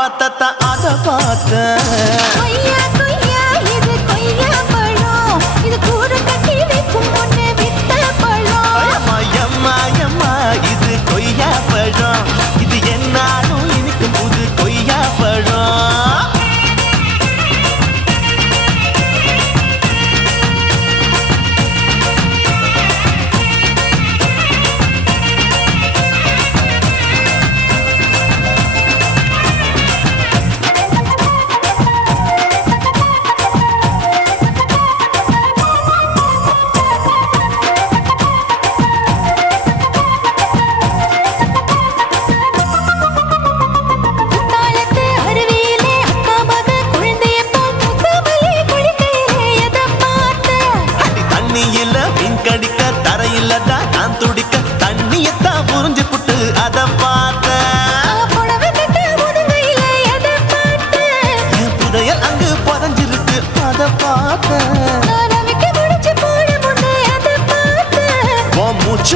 காப்பாத்தத்த அத பார்த்த கொய்யா கொய்யா இது கொய்யா பழம் இது கூறு கட்டி வைக்கும் முன்னே வித்த பழம் எம்மா எம்மா இது கொய்யா பழம் இது என்னாலும் இனிக்கும் புது கொய்யா பழம்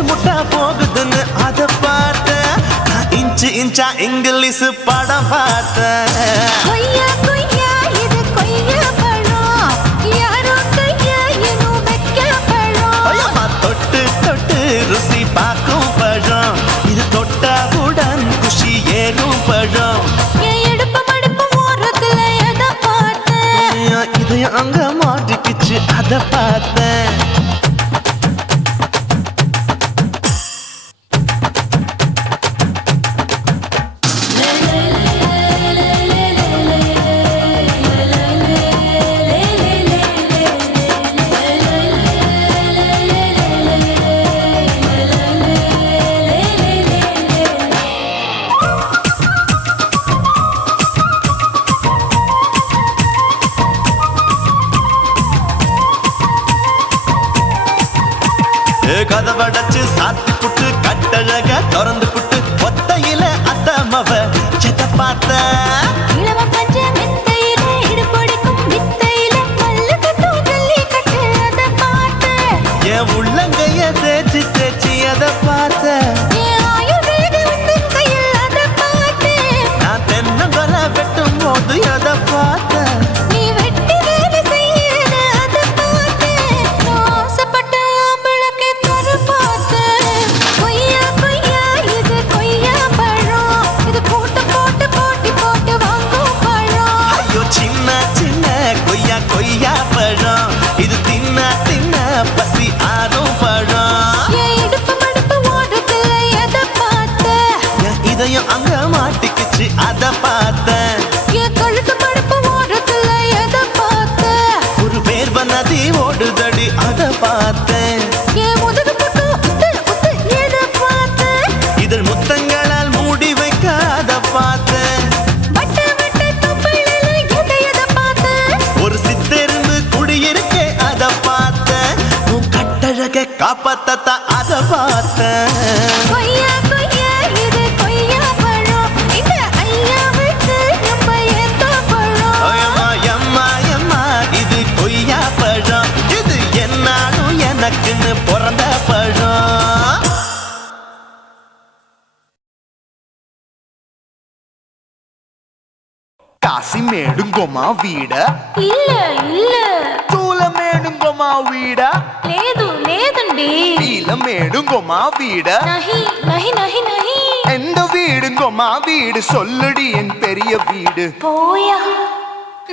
முட்டா போகுதுன்னு அத பார்த்த இன்ச்சு இன்ச்சா இங்கிலீஷ் படம் பார்த்த கொய்யா கொய்யா இது கொய்யா பழம் யாரோ கையா இன்னும் வைக்க பழம் தொட்டு தொட்டு ருசி பார்க்கும் பழம் இது தொட்டாவுடன் குஷி ஏறும் பழம் எடுப்பு மடுப்பு ஓரத்துல எதை பார்த்தேன் இதையும் அங்க மாட்டிக்கிச்சு அத பார்த்தேன் கதவடைச்சு சாத்தி புட்டு கட்டழக திறந்து புட்டு ஒத்தையில அத்தமவ செத்த பார்த்த இளவ பஞ்ச மெத்தையில இடுபடிக்கும் வித்தையில மல்லு கட்டும் ஜல்லி கட்டு அத பார்த்தேன் என் உள்ளங்கைய தேய்ச்சி தேய்ச்சி அத பார்த்த என் ஆயுர்வேத உந்தன் கையில் அத பார்த்தேன் நான் தென்னங்கொல வெட்டும் போது அத பார்த்த நீ வெட்டி வேலை செய்யறது அத பார்த்தேன் ஆசைப்பட்ட ஆம்பளக்கு தர பார்த்தேன் கொய்யா கொய்யா இது கொய்யா பழம் இது போட்டு போட்டு போட்டி போட்டு வாங்கும் பழம் ஐயோ சின்ன சின்ன கொய்யா கொய்யா பழம் இது தின்ன தின்ன பசி ஆறும் பழம் என் இடுப்பு மடுப்பு ஓடுறதுல எதை பார்த்தேன் என் இதயம் அங்க மாட்டிக்கிச்சு அத பார்த்தேன் என் கழுத்து மடுப்பு ஓடுறதுல எதை பார்த்தேன் ஒரு வேர்வ நதி ஓடுதடி அத பார்த்தேன் என் முதுகு பக்கம் உத்து உத்து எதை பார்த்தேன் இதழ் முத்தங்களால் மூடி வைக்க அத பார்த்தேன் வட்ட வட்ட தொப்பையில எதை பார்த்தேன் ஒரு சித்தெருந்து குடியிருக்கே அத பார்த்தேன் உன் கட்டழக காப்பாத்தத்த அத பார்த்தேன் கொய்யா கொய்யா இது கொய்யா பழம் இந்த ஐயாவுக்கு ரொம்ப ஏத்த பழம் எம்மா எம்மா எம்மா இது கொய்யா பழம் இது என்னாலும் எனக்குன்னு பிறந்த பழம் కాశీమేడుంగోమా వీడ இல்ல இல்ல తూలమేడుంగోమా వీడ లేదు లేదండి నీలమేడుంగోమా వీడ நஹி நஹி நஹி நஹி எந்த வீடுங்கோமா வீடு சொல்லுடி என் பெரிய வீடு போயா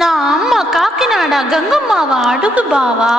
நான் அம்மா காக்கிநாடா கங்கம்மாவா அடுகு பாவா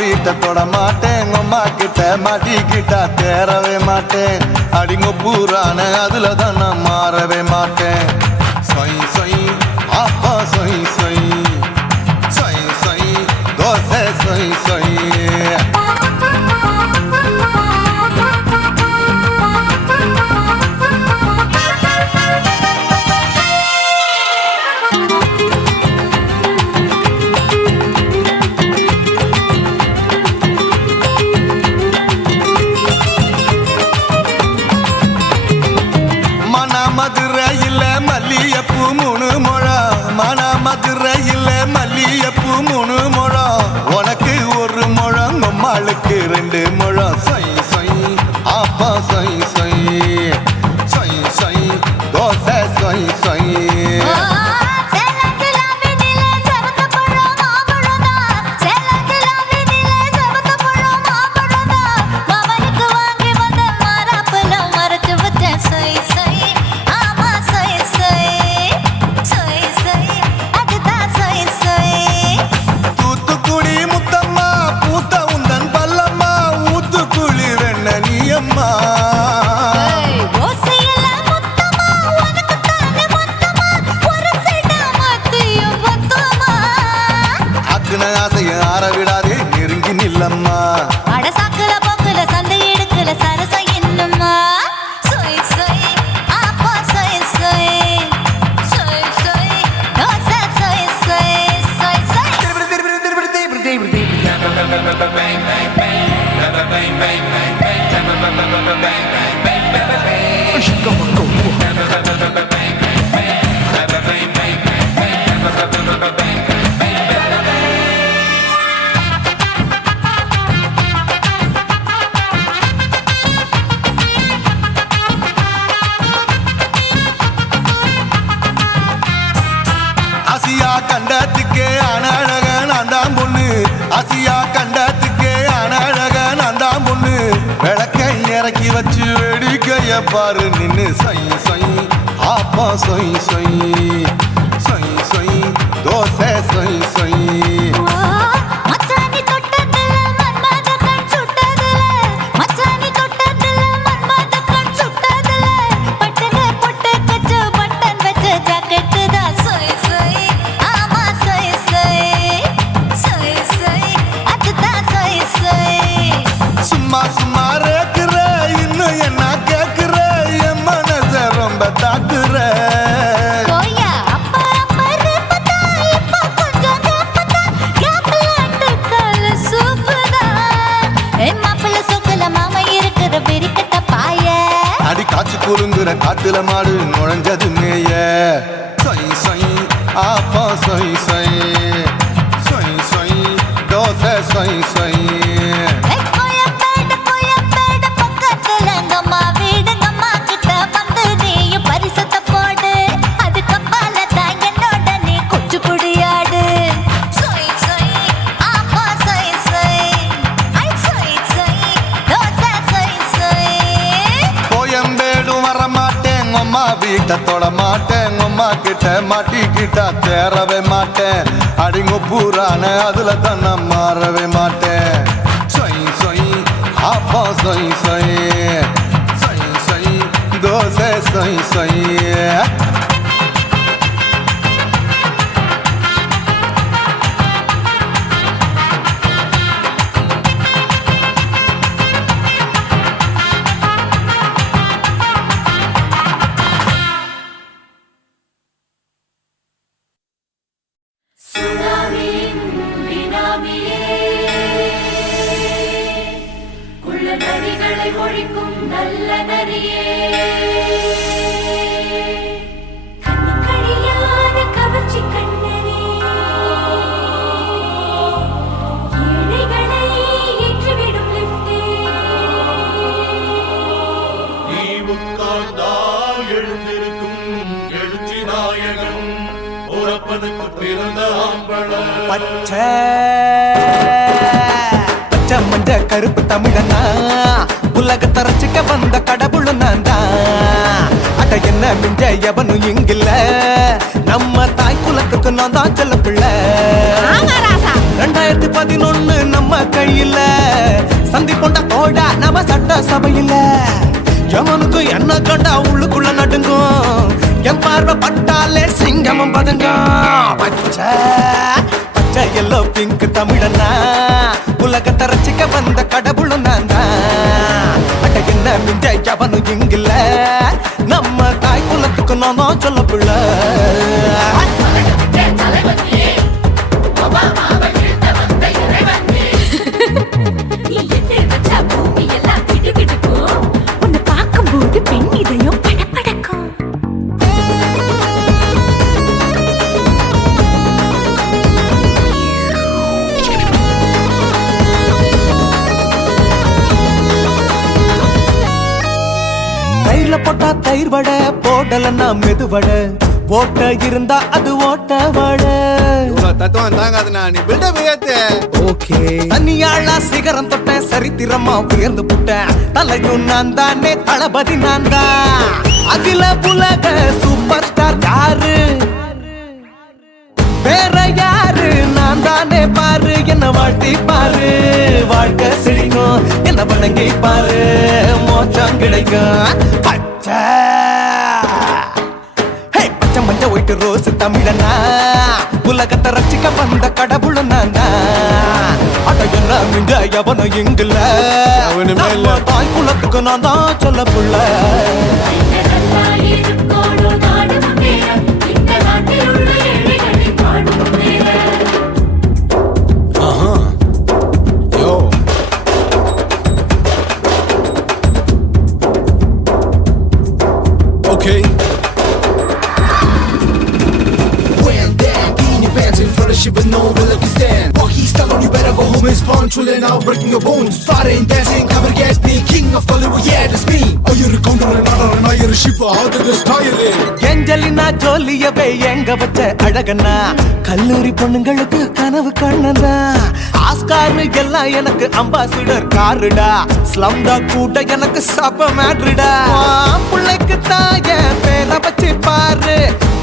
வீட்டை தொட மாட்டேன் அம்மா கிட்ட மாட்டிக்கிட்டா தேரவே மாட்டேன் அடிங்க பூரான அதுல தான் நான் மாறவே மாட்டேன் சொய் சொய் அப்பா சொய் சொய் சொய் சொய் தோசை சொய் சொய். மதுரையில் மல்லியப்பூ 3 முழம், மன மதுரையில் மல்லியப்பூ 3 முழம், உனக்கு 1 முழம், நம்மளுக்கு 2 முழம். சொய் சொய் ஆப்பா சொய் சொய் சொய் சொய் தோசை சொய் சொய். ஆசைய ஆற விடாதே நெருங்கி நில்லம்மா. அடசாக்குல போக்குல சந்தை எடுக்கல சரச என்னம்மா. சொய் சொய் ஆப்பா சொய் சொய் சொய் சொய் தோசை சொய் சொய் சொய் சொய். ஆசியா கண்டத்துக்கே அனழக நான் தான் பொண்ணு, ஆசியா கண்டத்துக்கே அனழக நான் தான் பொண்ணு, விளக்கை இறக்கி வச்சு வேடிக்கைய பாரு நின்னு. சொய் சொய் ஆப்பா சொய் சொய் சொய் சொய் தோசை சொய் சொய். சும்மா சும்மா ரேக்குற இன்னும் என்ன கேக்குற, என் மனச ரொம்ப தாக்குற. அடி காய்ச்சி குலுங்குற காட்டுல மாடு நுழைஞ்சது மேய. சொய் சொய் ஆப்பா சொய் சொய் சொய் சொய் தோசை சொய் சொய். வீட்டை தொட மாட்டேன், அம்மா கிட்ட மாட்டிக்கிட்டா தேரவே மாட்டேன், அடிங்க பூரான அதுல தான் நான் மாறவே மாட்டேன். சொய் சொய் ஆப்பா சொய் சொய் சொய் சொய் தோசை சொய் சொய். ஒழிக்கும் நல்ல நரியே கவர்ச்சி கண்ணனே ஏழைகளை ஏற்றிவிடும் லிப்டே நீ உட்கார்ந்தால் எழுந்திருக்கும் எழுச்சி நாயகன் உறப்பதுக்கு பிறந்த ஆம்பள பச்சை மஞ்ச கருப்பு தமிழனா உலக தரச்சிக்க வந்த கடவுள் நான் தான். அட என்ன மிஞ்ச எவனும் இங்கில்ல, நம்ம தாய் குலத்துக்கு நான் தான் செல்ல பிள்ளை. 2011 நம்ம கையில சந்தி கொண்ட தோட நம்ம சட்ட சபையில. எவனுக்கு என்ன கண்டா உள்ளுக்குள்ள நடுங்கும், என் பார்வை பட்டாலே சிங்கமும் பதுங்கும். பச்சை பச்சை எல்லோ பிங்க் தமிழனா உலகத்தை ரசிக்க வந்த கடவுளும் நான் தான். அட என்ன மிஞ்ச எவனும் இங்கில்ல நம்ம தாய் குலத்துக்கு நான் தான் சொல்ல பிள்ள. நீ எட்டு வச்ச பூமி எல்லாம் கிடுகிடுக்கும். உன்னை பார்க்கும்போது பெண் இதயம் படபடக்கும். தயிர்ல போட்டா தயிர் வடை போடலன்னா மெதுவடை ஓட்ட இருந்தா அது ஓட்ட வடை. தத்துவம் தாங்காதுண்ணா நீ பில்டப் ஏத்து. ஓகே தனியாளா சிகரம் தொட்டேன் சரித்திரமா உயர்ந்து புட்டேன் தலையும் நான் தானே தளபதி நான் தான். அகில உலக சூப்பர் ஸ்டார் யாரு வேற யாரு நான் தானே பாரு. என்ன வாழ்த்தி பாரு வாழ்க்கை சிரிக்கும் என்ன வணங்கி பாரு மோட்சம் கிடைக்கும். பச்சை பச்சை மஞ்ச ஒயிட்டு ரோஸ் தமிழனா உலகத்தை ரசிக்க வந்த கடவுளும் நான் தான். அட என்ன மிஞ்ச எவனும் இங்கில்ல எவனுமே இல்ல. நம்ம தாய் குலத்துக்கு நான் தான் சொல்ல புள்ள. நல்லா இருக்கோடு நாடு முன்னேற இந்த நாட்டில் உள்ள ஏழைகளின் நாடு முன்னேற யோ okay Wham, bam, in your pants in front of shit with no real can stand. Walk he's on you better go home and spawn. Chillin' out, breaking your bones. Fighting, dancing, cover gas, me king of Hollywood, yeah, that's me. Oh, you're the counter and not you're a shipper. How did this tire it? Angelina ஜோலியவே எங்க வச்ச அழகனா கல்லூரி பொண்ணுங்களுக்கு கனவு கண்ணதா. Oscar எல்லாம் எனக்கு ambassador காருடா ஸ்லம்டா கூட்ட எனக்கு சப்ப மேட்ருடா. பிள்ளைக்கு தாய பேரை வச்சு பாரு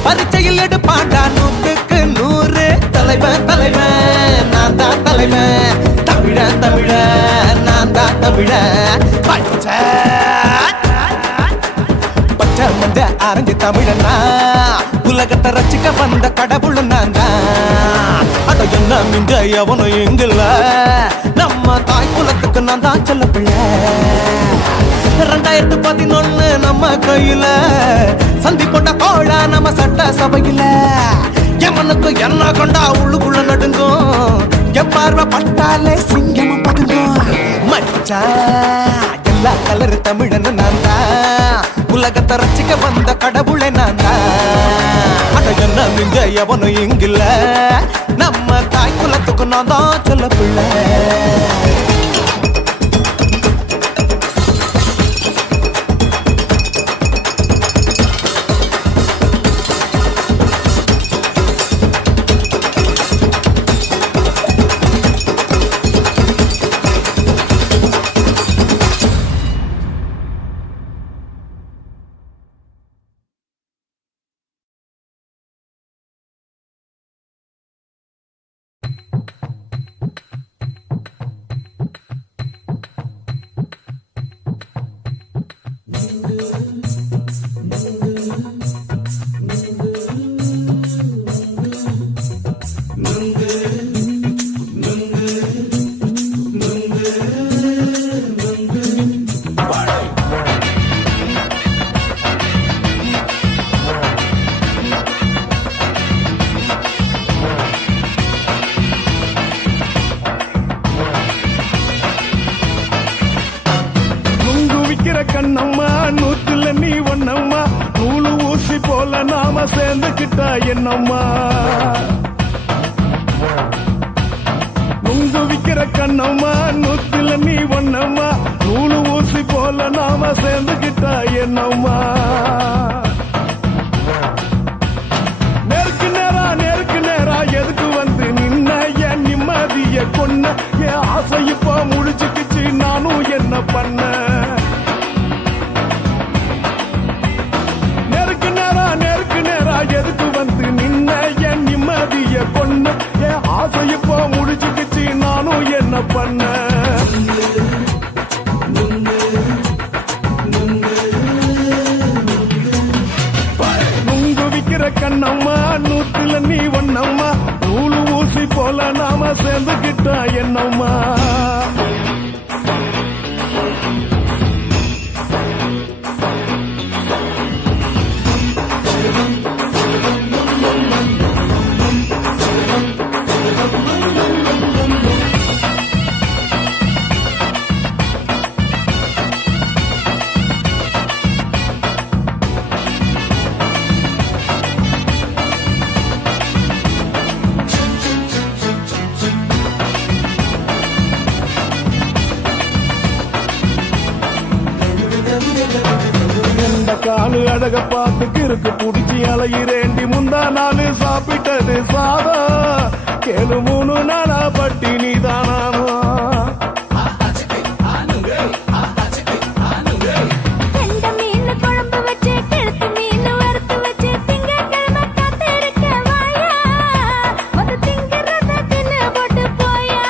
பரீட்சையில் எடுப்பாண்டா 100க்கு 100. தலைவன் தலைவன் நான் தான் தலைவன் தமிழன் தமிழன் நான் தான் தமிழன். பச்சை பச்சை மஞ்ச ஆரஞ்சு தமிழனா உலகத்தை ரசிக்க வந்த கடவுளும் நான் தான். அட என்ன மிஞ்ச எவனும் எங்கில்ல நம்ம தாய் குலத்துக்கு நான் தான் சொல்ல பிள்ளை. 2011 நம்ம கையில சந்தி போட்ட கோழா நம்ம சட்ட சபையில எமனுக்கு என்ன கொண்டா உள்ளுக்குள்ள நடுங்கும் எப்பார்வ பட்டாலே சிங்கமும் பதுங்கும். மச்சா எல்லா கலர் தமிழன்னு நான் தான் உலகத்தை ரசிக்க வந்த கடவுளை நான் தான். அட என்ன மிஞ்ச எவனும் இங்கில்ல நம்ம தாய் குலத்துக்கு நான் தான் சொல்ல பிள்ளை. கண்ணம்மா நூத்துல நீ ஒன்னம்மா நூலு ஊசி போல நாம சேர்ந்துக்கிட்டா என்னம்மா. நுங்கு விக்கிற கண்ணம்மா நூத்துல நீ ஒன்னம்மா நூலு ஊசி போல நாம சேர்ந்துக்கிட்டா என்னம்மா. நேருக்கு நேரா எதுக்கு வந்து நின்ன என் நிம்மதிய கொன்ன என் ஆசை இப்ப முடிச்சுக்கிச்சு நானும் என்ன பண்ண. எதுக்கு வந்து நின்ன என் நிம்மதிய கொன்ன என் ஆசை இப்போ முடிச்சுக்கிச்சு நானும் என்ன பண்ண. நுங்கு விக்கிற கண்ணம்மா நூத்துல நீ ஒன்னம்மா நூலு ஊசி போல கண்ணம்மா. காலு அழக பார்த்து கிறுக்கு புடிச்சி அலையிறேண்டி. முந்தா நாலு சாப்பிட்டது சாதா கேளு 3 நாளா பட்டினி தானாமா. கெண்ட மீன் குழம்பு வச்சு கெளுத்து மீன் வறுத்து வச்சு திங்கட்கிழமை காத்திருக்க வாயா. வந்து திங்கிறத தின்னு போட்டு போயா.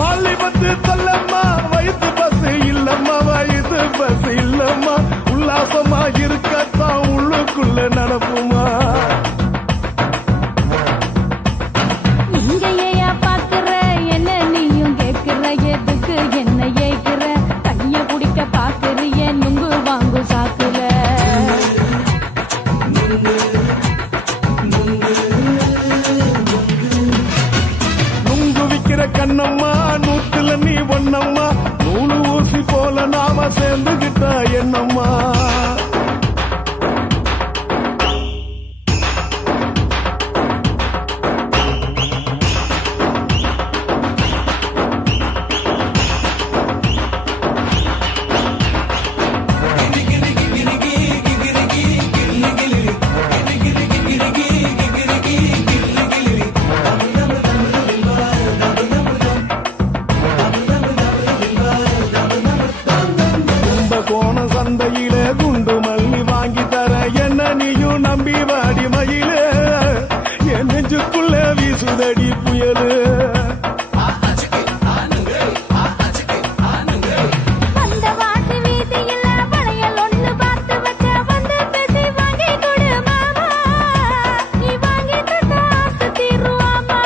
பள்ளி பத்து தள்ளம்மா வயிற்று பஸ் இல்லம்மா வயிற்று பஸ் இல்லம்மா. உல்லாசமா இருக்கத்தான் உள்ளுக்குள்ள நடப்புமா. நீங்க ஏயா பாக்குற என்ன நீயும் கேக்குற எதுக்கு என்ன ஏக்குற. கைய குடிக்க பாக்குறிய நுங்கு வாங்கு சாக்குல. நுங்கு விக்கிற கண்ணம்மா நூத்துல நீ ஒண்ணம்மா. நூலு ஊசி போல நாம சேர்ந்துகிட்டா என்னம்மா. கோண சந்தையில குண்டு மல்லி வாங்கி தர என்ன நீயும் நம்பி வாடி மயிலே. என் நெஞ்சுக்குள்ள வீசுதடி புயலு. வந்த வாசி வீதியில வளையல் ஒண்ணு பார்த்து வச்ச வந்து பேசி வாங்கி கொடு மாமா. நீ வாங்கி தந்த ஆசை தீருவாமா.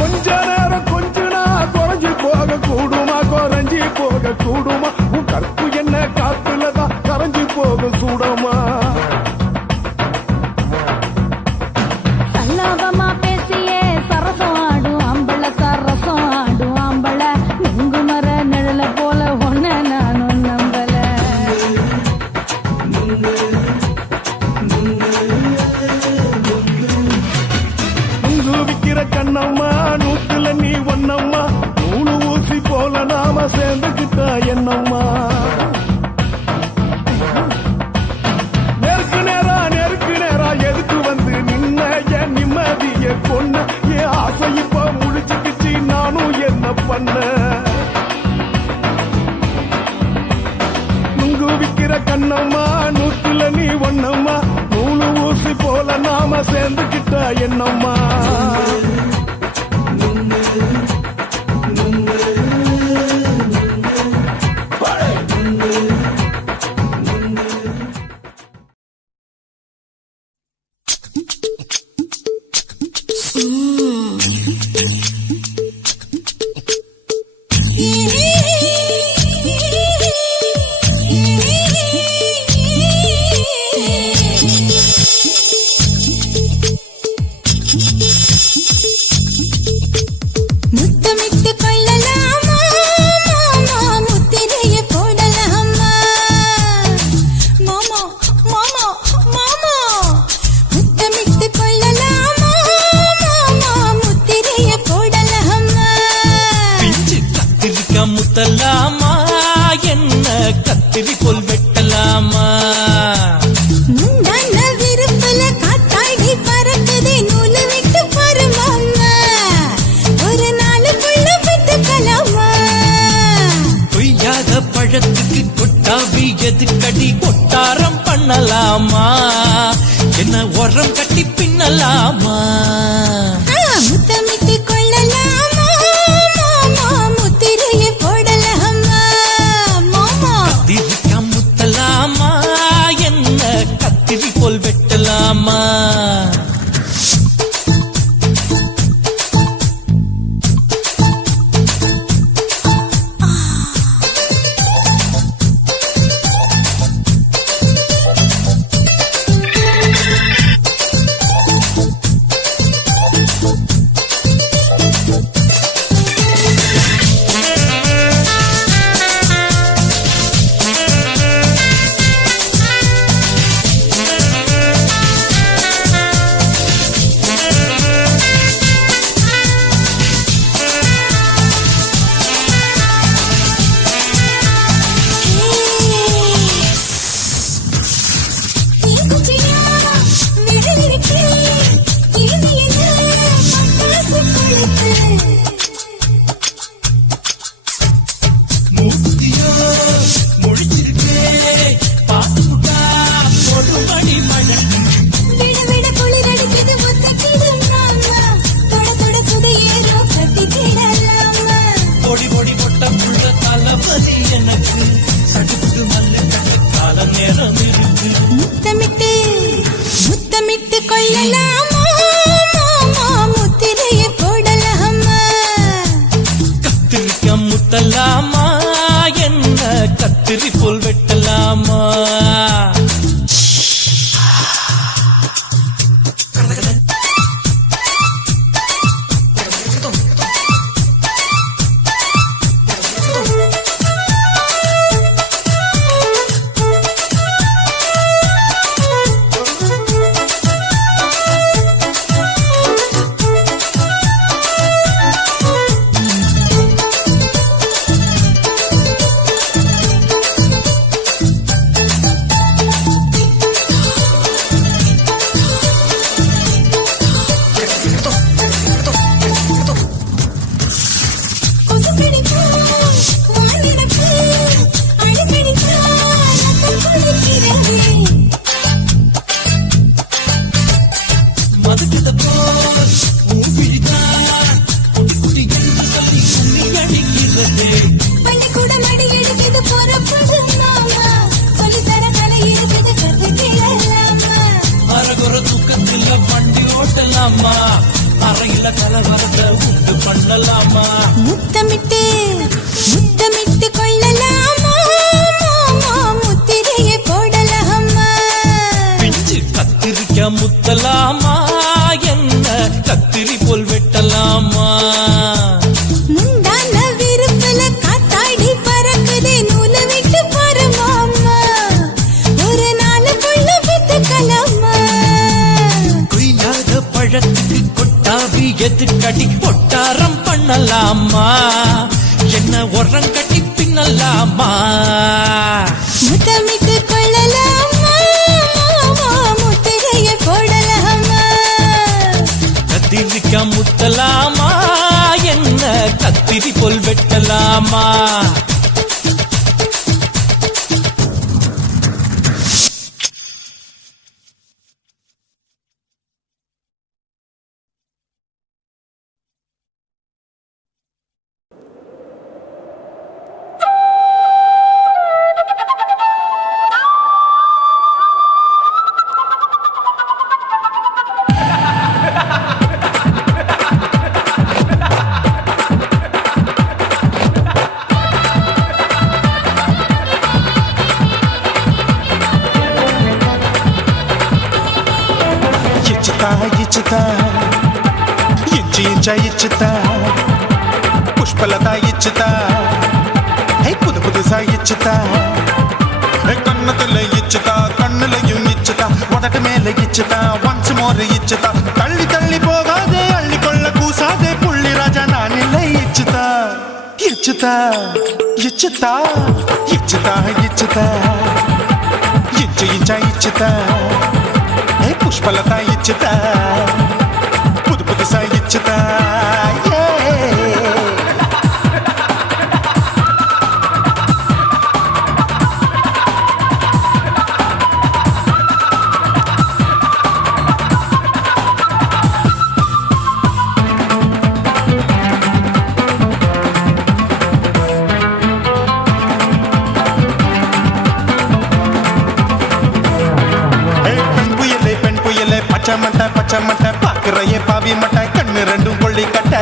கொஞ்ச நேரம் கொஞ்சனா குறைஞ்சு போக கூடுமா குறைஞ்சி போக கூடுமா. உன் கற்பு என்ன காத்துலதான் கரைஞ்சு போக சூடமா. சல்லாபமா பேசியே சரசம் ஆடும் ஆம்பள சரசம் ஆடும் ஆம்பள. நுங்கு மர நிழல போல ஒன்ன நானும் நம்பல. நுங்கு விக்கிற கண்ணம்மா நூத்துல நீ ஒண்ணம்மா. நூலு ஊசி போல நாம சேர்ந்துகிட்டா என்னம்மா. நெருக்கு நேரா எதுக்கு வந்து நின்ன என் நிம்மதிய கொன்ன. என் ஆசை இப்ப முடிச்சுக்கிச்சு நானும் என்ன பண்ண. நுங்கு விக்கிற கண்ணம்மா நூத்துல நீ ஒண்ணம்மா. நூலு ஊசி போல நாம சேர்ந்துகிட்டா என்னம்மா. முத்தமிட்டு கொள்ளலாமா மாமா. முத்திரைய போடலாமா மாமா மாமா மாமா. முத்தமிட்டு கொள்ளலாமா மாமா. முத்திரைய போடலாமா. பிஞ்சு கத்திரிக்கா முத்தலாமா என்ன கத்திரி போல் வெட்டலாமா. முந்தான விருப்பல காத்தாடி பறக்குதே நூலு விட்டு பாரு மாமா. ஒரு நாளுக்குள்ள பெற்றுக்கலாமா. கொய்யாத பழத்துக்கு கொட்டாவி எதுக்கடி கொட்டாரம் பண்ணலாமா. என்ன உரம் கட்டி பின்னலாமா. முத்தமிட்டு கொள்ளலாமா மாமா. முத்திரைய போடலாமா மாமா. கத்திரிக்கா முத்தலாமா என்ன கத்திரி போல் வெட்டலாமா. கட்டப்புள்ள தளபதி எனக்கு சடுக்கு மல்லு கட்டு கால நேரம் இருக்கு முத்தமிட்டு முத்தமிட்டு கொள்ளலாமா மாமா முத்திரையை போடலாமா கத்திரிக்க முத்தலாமா என்ன கத்திரி போல் வெட்டலாமா அறையில கலவரத்தை உண்டு பண்ணலாமா முத்தமிட்டு முத்தமிட்டு கொள்ளலாமா மாமா முத்திரையை போடலாமா பிஞ்சு கத்திரிக்க முத்தலாமா என்ன கத்திரி போல் வெட்டலாமா முந்தான விருப்பல காத்தாடி பறக்குதே நூலை விட்டு பாரு மாமா ஒரு நாளுக்குள்ள வித்துக்கலாமா கொய்யாத பழத்துக்கு கொட்டாவி எதுக்கடி ஒட்டாரம் பண்ணலாமா என்ன உரம் கட்டி பின்னலாமா முத்தமிட்டு கொள்ளலாமா மாமா முத்திரையை போடலாமா கத்திரிக்க முத்தலாமா என்ன கத்திரி போல் வெட்டலாமா ఇచ్చుతా ఇచ్చుతా పుష్పలత ఇచ్చుతా புது புதுசா இச்சுதா கண்ணத்துல இச்சுதா கண்ணுலையும் இச்சுதா உதட்டு மேல இச்சுதா ஒன்ஸ் மோர் இச்சுதா தள்ளி தள்ளி போகாதே அள்ளி கொள்ள கூசாதே புள்ளி ராஜா நான் இல்லை இச்சுதா இச்சுதா இச்சுதா இச்சுதா இச்சுதா இச்சுதா புஷ்பலதா இச்சுதா புது புதுசா இச்சுதா பச்சை மட்டை பாக்குறையே பாவி மட்டை கண்ணு ரெண்டும் கொள்ளி கட்ட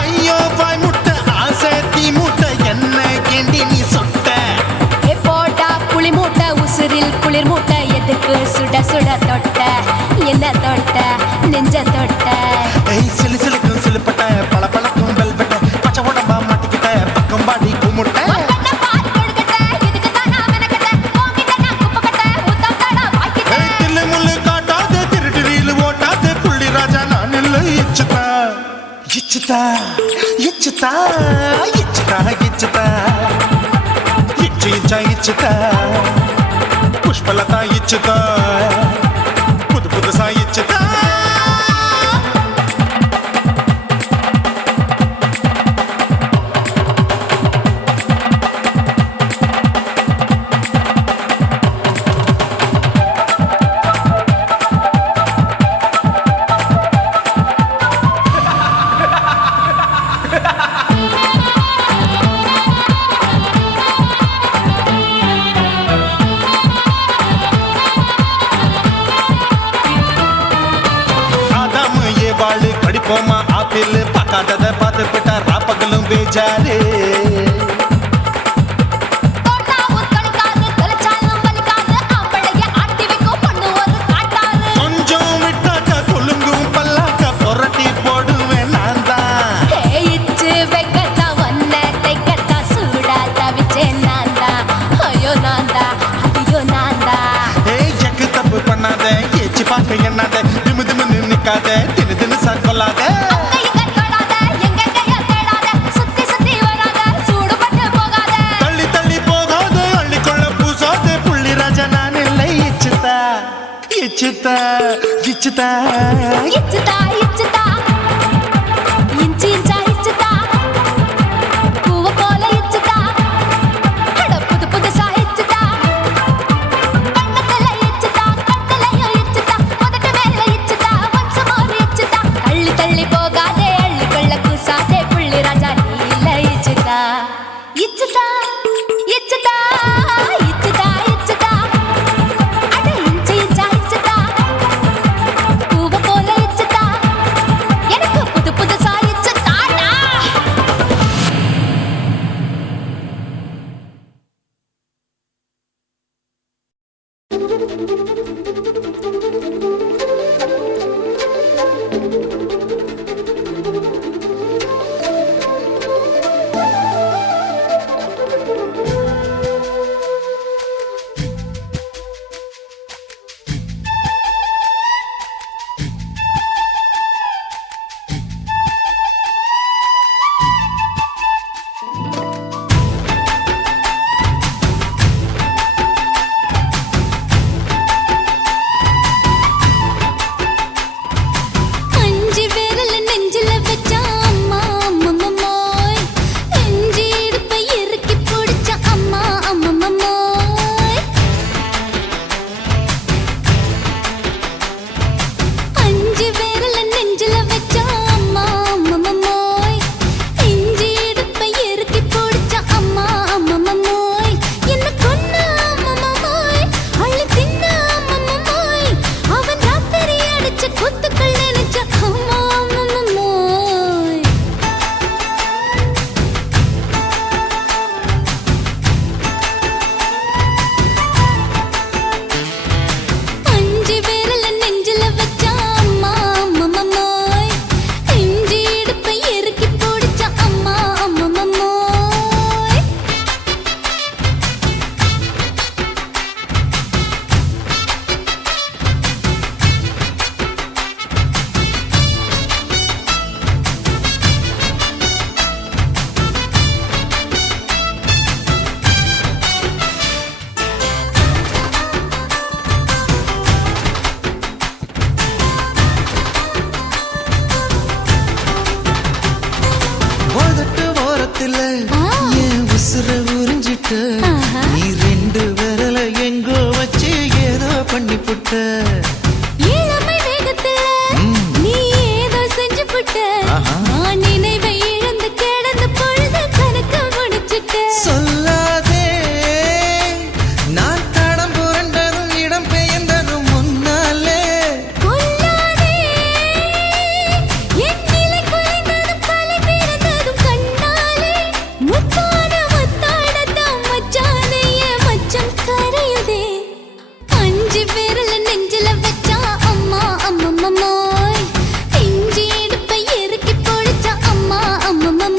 ஐயோ பாய் முட்டை ஆசை தீ முட்டை என்ன கேண்டி நீ சொட்ட போட்டா புளி மூட்டை உசுரில் குளிர் மூட்டை எதுக்கு சுட சுட தொட்ட என்ன தொட்ட நெஞ்ச தொட்ட சிலு சிலுக்கும் சிலுப்பட்ட பல பழக்கும் வெல்வெட்ட பச்சை உடம்பா மாட்டிக்கிட்ட பக்கம் பாடி குமுட்ட இச்சுதா இச்சுதா இச்சுதா இச்சுதா இச்சு இச்சுதா புஷ்பலதா இச்சுதா புது புதுசா இச்சுதா ஃபீல் பார்க்காதத பார்த்து விட்டா ராப்பகலும் பேஜாரு கொஞ்சம் விட்டாக்க கொலுங்கும் பல்லாக்க புரட்டி போடுவேன் நான் தான் ஏய் ஜக்கு தப்பு பண்ணாத ஏச்சி பார்க்க எண்ணாத திமு திமு நின்னுக்காத தினு தினு சாக்கொள்ளாத தள்ளி தள்ளி போகாத அள்ளிக்கொள்ள பூசாத புள்ளி ராஜா நான் இல்லை இச்சுதா இச்சுதா இச்சுதா நீ ரெண்டு விரல எங்கோ வச்சு ஏதோ பண்ணி புட்ட இளமை வேகத்துல நீ ஏதோ செஞ்சு புட்ட நான் நினைவை இழந்து கிடந்து பொழுது கணக்கு முடிச்சிட்ட சொல்லாதே நான் தடம் புரண்டதும் இடம் பெயர்ந்ததும் முன்னாலே கொல்லாதே என் நிலை குலைந்ததும் பல பிறந்ததும் கண்ணாலே முத்தான முத்தாடத்தான் மச்சானைய மச்சம் கரையுதே அஞ்சு விரல நெஞ்சில வச்சா அம்மா அம்மம்மோய் இஞ்சி இடுப்பை இறுக்கி பொழிச்சா அம்மா அம்மம்மோய்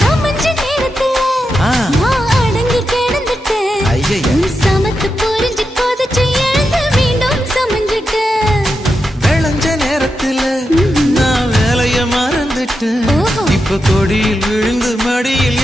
சமஞ்ச நேரத்துல நான் அடங்கி கிடந்துட்டேன் ஐயைய. சமத்து புரிஞ்சு கொதிச்சு எழுந்து மீண்டும் சமஞ்சிட்டேன் விளைஞ்ச நேரத்துல நான் வேலைய மறந்துட்டேன் ஓஹோ. இப்ப கொடியில் விழுந்து மடியில்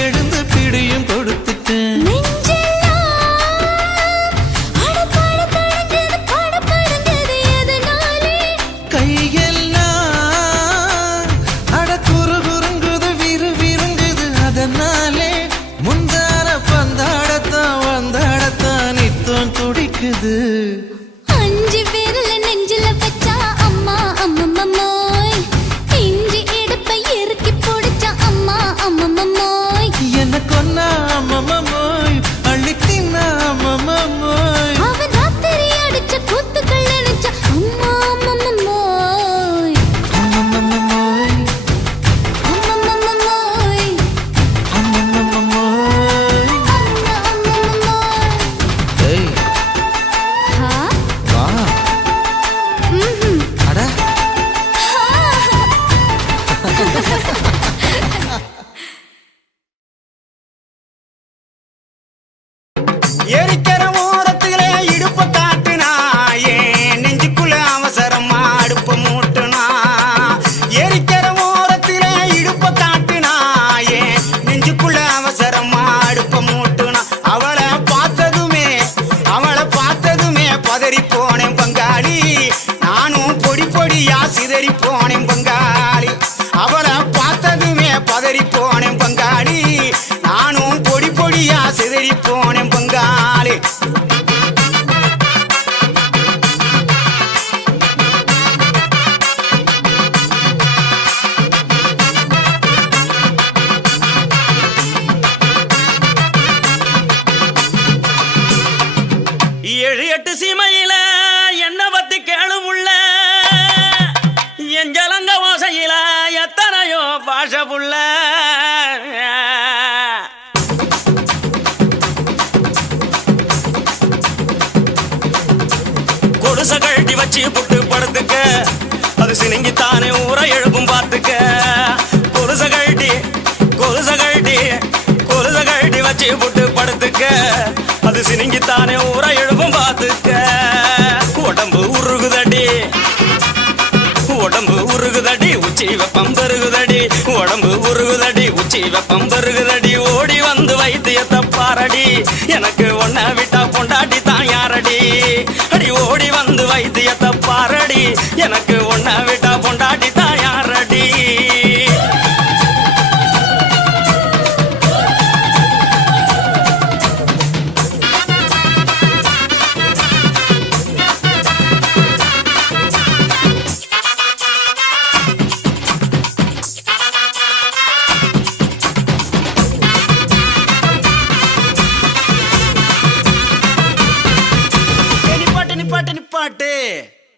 எரிக்கிற ஓரத்திலே இடுப்ப காட்டுனா ஏன் நெஞ்சுக்குள்ள அவசரமா அடுப்ப மூட்டுனா எரிக்கிற ஓரத்திலே இடுப்ப காட்டுனா ஏன் நெஞ்சுக்குள்ள அவசரமா அடுப்ப மூட்டுனா அவளை பார்த்ததுமே பதறி போனேன் பங்காளி நானும் பொடி பொடியா சிதறி போனேன் பங்காளி அவளை பார்த்ததுமே பதறி போனேன் பங்காளி நானும் பொடி பொடியா சிதறி போனேன் பங்காளி ஏழு எட்டு சீமையில என்ன பத்தி கேளுமுள்ள எஞ்சலங்க ஓசையில எத்தனையோ பாஷ புள்ள கொலுச கழட்டி வச்சு புட்டு படுத்துக்க அது சினிங்கித்தானே ஊரை எழுப்பும் பார்த்துக்க கொலுச கழட்டி வச்சு புட்டு படுத்துக்க அது சினிங்கித்தானே ஊரை எழுப்பும் பார்த்துக்க உடம்பு உருகுதடி உச்சி வெப்பம் பெருகுதடி உடம்பு உருகுதடி உச்சி வெப்பம் பெருகுதடி ஓடி வந்து வைத்தியத்தை பாரடி எனக்கு ஒன்ன விட்டா பொண்டாட்டி தான் யாரடி அடி ஓடி வந்து வைத்தியத்தை பாரடி எனக்கு ஒன்ன விட்டா பொண்டாட்டி தான் யாரடி நிப்பாட்டு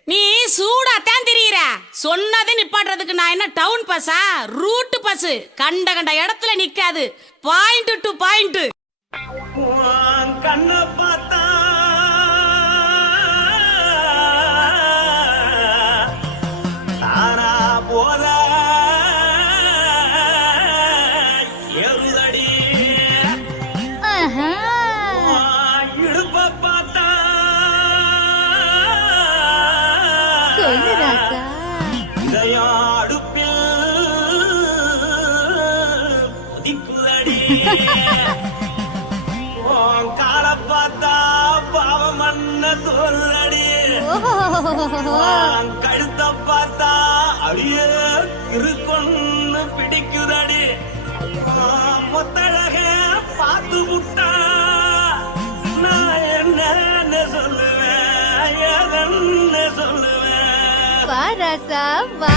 நீ சூடா தான் தெரியுற சொன்னது நிப்பாட்டுறதுக்கு நான் என்ன டவுன் பஸ்ஸா ரூட் பஸ் கண்ட இடத்துல நிக்காது பாயிண்ட் டு பாயிண்ட் கண்ண பார்த்தா தானா போத எருதடி இடுப்ப பார்த்தா இதயம் அடுப்பில் ஒதிக்குதடி கால பார்த்தா பாவம் மண்ண தோல்றடி கழுத்த பார்த்தா அடிய இருக்குன்னு பிடிக்குதடி மொத்தழக பார்த்து விட்டா நான் என்ன சொல்லுவேன் ஏதன்னு சொல்லுவேன் வாராசா வா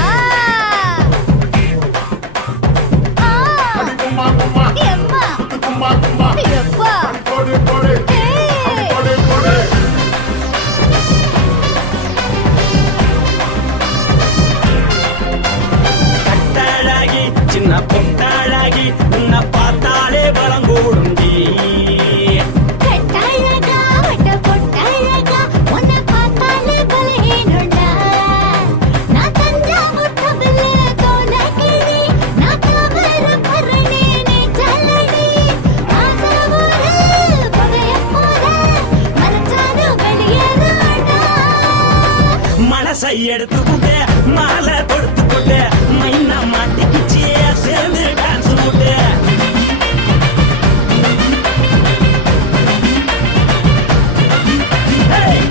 கட்டாழாகி சின்ன பொட்டாழாகி உன்னை பார்த்தாலே பலங்கூடும் மனசை எடுத்து போட்டு மாலை கொடுத்து போட்டு மைனா மாட்டிக்கிச்சு சேர்ந்து டான்ஸ் போட்டு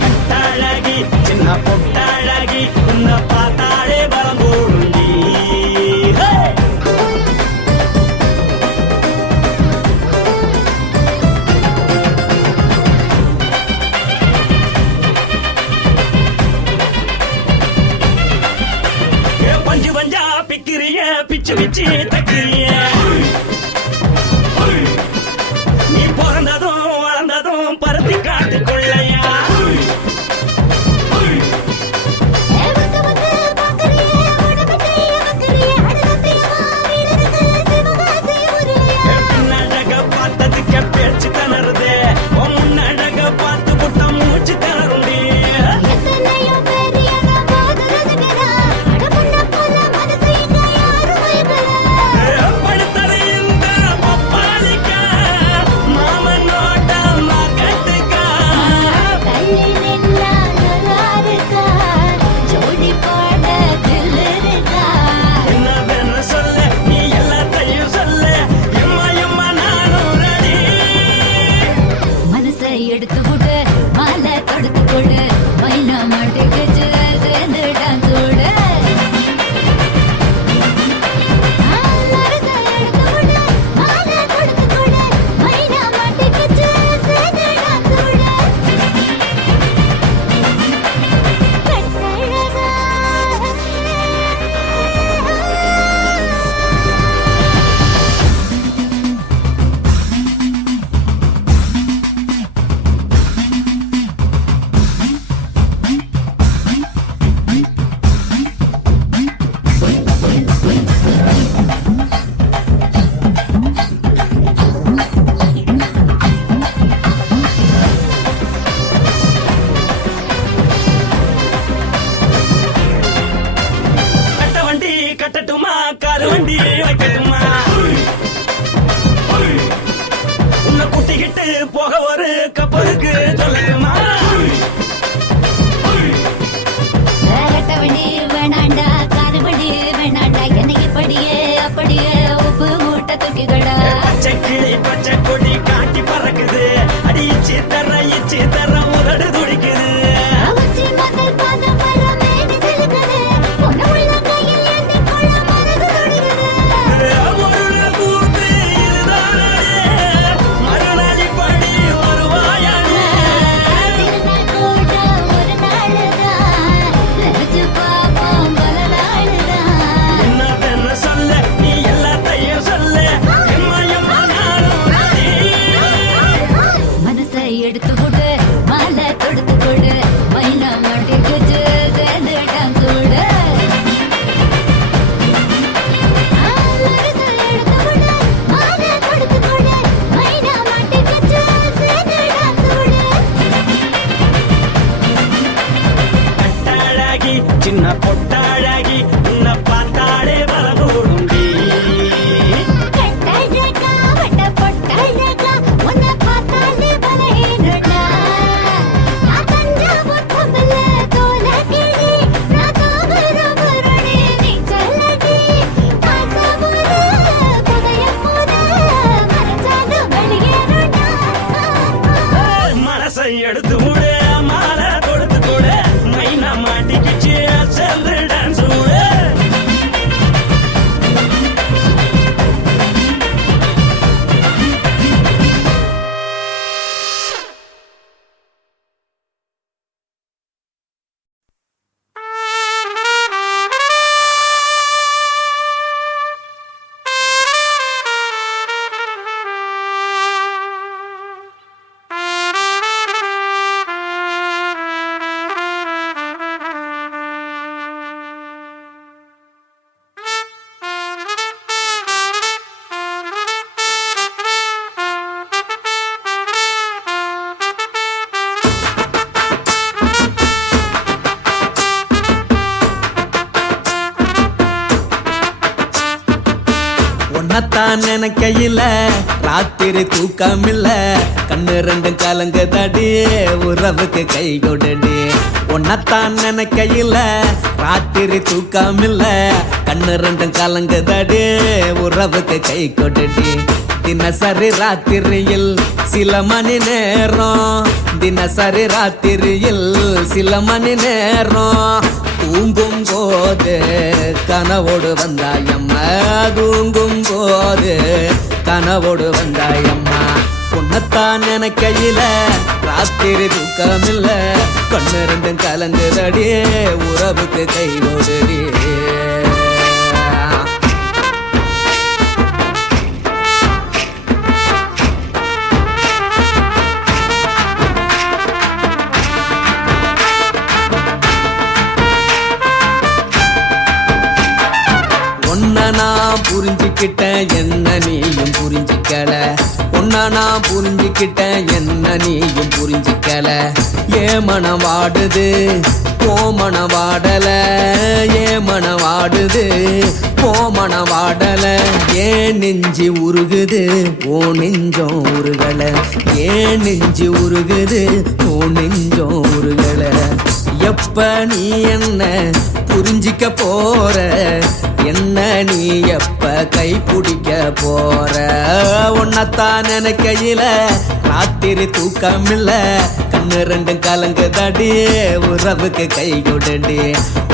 கட்டாழகி சின்ன பொட்டாழகி உன்னை பார்த்தாலே பலம் போடுண்டி பஞ்சு பஞ்சா பிக்கிறிய பிச்சு பிச்சு தக்கிறிய நீ பிறந்ததும் வளர்ந்ததும் பருத்தி காட்டு கொள்ளையா பின்னழக பார்த்ததுக்கு பேச்சு திணறுது முன்னழக பார்த்து புட்ட மூச்சு திணறுண்டி எத்தனையோ பேர் என்ன போது ரசிக்கிறா அட பொண்ண போல மனசை யாரும் வைப்ப வைக்கட்டுமா உன்னை கூட்டிக்கிட்டு போக ஒரு கப்பலுக்கு சொல்லட்டுமா வேறட்டவடி வேணாண்டா காதுபடி வேணாண்டா என்னைக்கு படியே அப்படியே உப்பு மூட்டை தூக்கிக்கடா பச்சை கிளி பச்சை கொடி காட்டி பறக்குது அடி இச்சி தர உதடு துடிக்குது உச்சி முதல் பாதம் வர மேனி சிலுக்குது உன்னை உள்ள கையில் ஏந்தி கொள்ள மனது துடிக்குது ஒரு நாள் கூத்து இதுதானே மறுநாள் இப்படி வருவாயானே திருநாள் கூட ஒரு நாளுதான் நினைச்சு பார்ப்போம் பல நாளுதான் என்ன சொல்ல நீ எல்லாத்தையும் சொல்ல எம்மா நானும் மனசை எடுத்து கொடு மாலை தொடுத்து கொடு மைனா மாட்டிக்கிச்சு சேர்ந்து டான்ஸ் விடு மனசை எடுத்து கொடு மாலை தொடுத்து கொடு மைனா மாட்டிக்கிச்சு சேர்ந்து டான்ஸ் விடு கட்டாழகி சின்ன பொட்டாழகி உன்னை பார்த்தாலே வரகூடுண்டி கட்டழகா வட்ட பொட்டழகா உன்னை பார்த்தாலே பலஹீனடா நான் தஞ்சாவூர் கப்பல்ல தோலகிரி நான் தோகரபுரணி நீ சொல்லடி காசபுர புதைய போத மறைச்சாலும் வெளியேறடா மனசை எடுத்து விடு மாலை கொடுத்து கொடு மைனா மாட்டிக்கிச்சு சேர்ந்து டான்ஸ் விடு உன்னத்தான் நினைக்கையில ராத்திரி தூக்கமில்ல கண்ணு ரெண்டும் கலங்குதடி உறவுக்கு கை கொடுடி உன்னத்தான் நினைக்கையில ராத்திரி தூக்கமில்ல கண்ணு ரெண்டும் கலங்குதடி உறவுக்கு கை கொடுடி தினசரி ராத்திரியில் சில மணி நேரம் தினசரி ராத்திரியில் சில மணி நேரம் தூங்கும் போது கனவோடு வந்தாயம்மா தூங்கும் போது கனவோடு வந்தாயம்மா உன்னத்தான் நினைக்கையில ராத்திரி தூக்கமில்ல கண்ணு ரெண்டும் கலங்குதடி உறவுக்கு கை கொடுடி உன்னை நான் புரிஞ்சுக்கிட்டேன் என்ன நீயும் புரிஞ்சிக்கல உன்னை நான் புரிஞ்சுக்கிட்டேன் என்ன நீயும் புரிஞ்சிக்கல ஏன் மனம் வாடுது போ மனம் வாடல ஏன் மனம் வாடுது போ மனம் வாடல ஏன் நெஞ்சு உருகுது ஓ நெஞ்சம் உருகல ஏன் நெஞ்சு உருகுது ஓ நெஞ்சம் உருகல எப்ப நீ என்ன புரிஞ்சிக்க போற என்ன நீ எப்ப கை பிடிக்க போற உன்னத்தான் நினைக்கையில ராத்திரி தூக்கமில்ல கண்ணு ரெண்டும் கலங்குதடி உறவுக்கு கை கொடுடி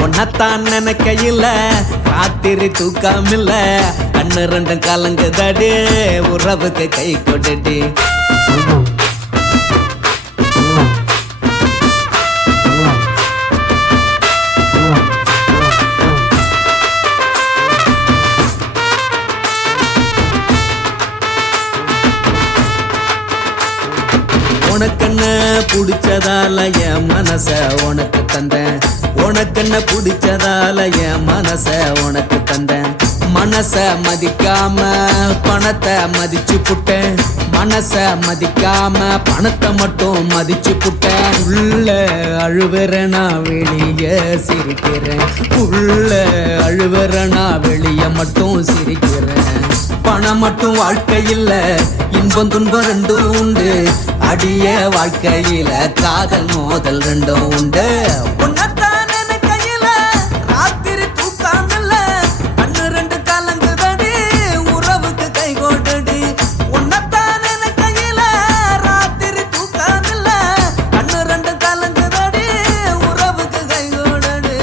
உன்னத்தான் நினைக்கையில ராத்திரி தூக்கமில்ல கண்ணு ரெண்டும் கலங்குதடி உறவுக்கு கை கொடுடி உனக்கென்ன பிடிச்சதால என் மனச உனக்கு தந்தேன் உனக்கென்ன பிடிச்சதால என் மனச உனக்கு தந்தேன் மனச மதிக்காம பணத்தை மதிச்சு புட்டேன் மனச மதிக்காம பணத்தை மட்டும் மதிச்சு புட்டேன் உள்ள அழுவுறனா வெளிய சிரிக்கிறேன் உள்ள அழுவுறனா வெளிய மட்டும் சிரிக்கிறேன் பணம் மட்டும் வாழ்க்கையில் இன்பம் துன்பம் ரெண்டும் உண்டு அடிய வாழ்க்கையில காதல் மோதல் ரெண்டும் உண்டு உன்னத்தான் நினைக்கையில ராத்திரி தூக்கம் இல்ல கண்ணு ரெண்டு கலங்குதடி உறவுக்கு கை கோட்டடி உன்னத்தான் நினைக்கையில ராத்திரி தூக்கம் இல்ல கண்ணு ரெண்டு கலங்குதடி உறவுக்கு கை கோட்டடி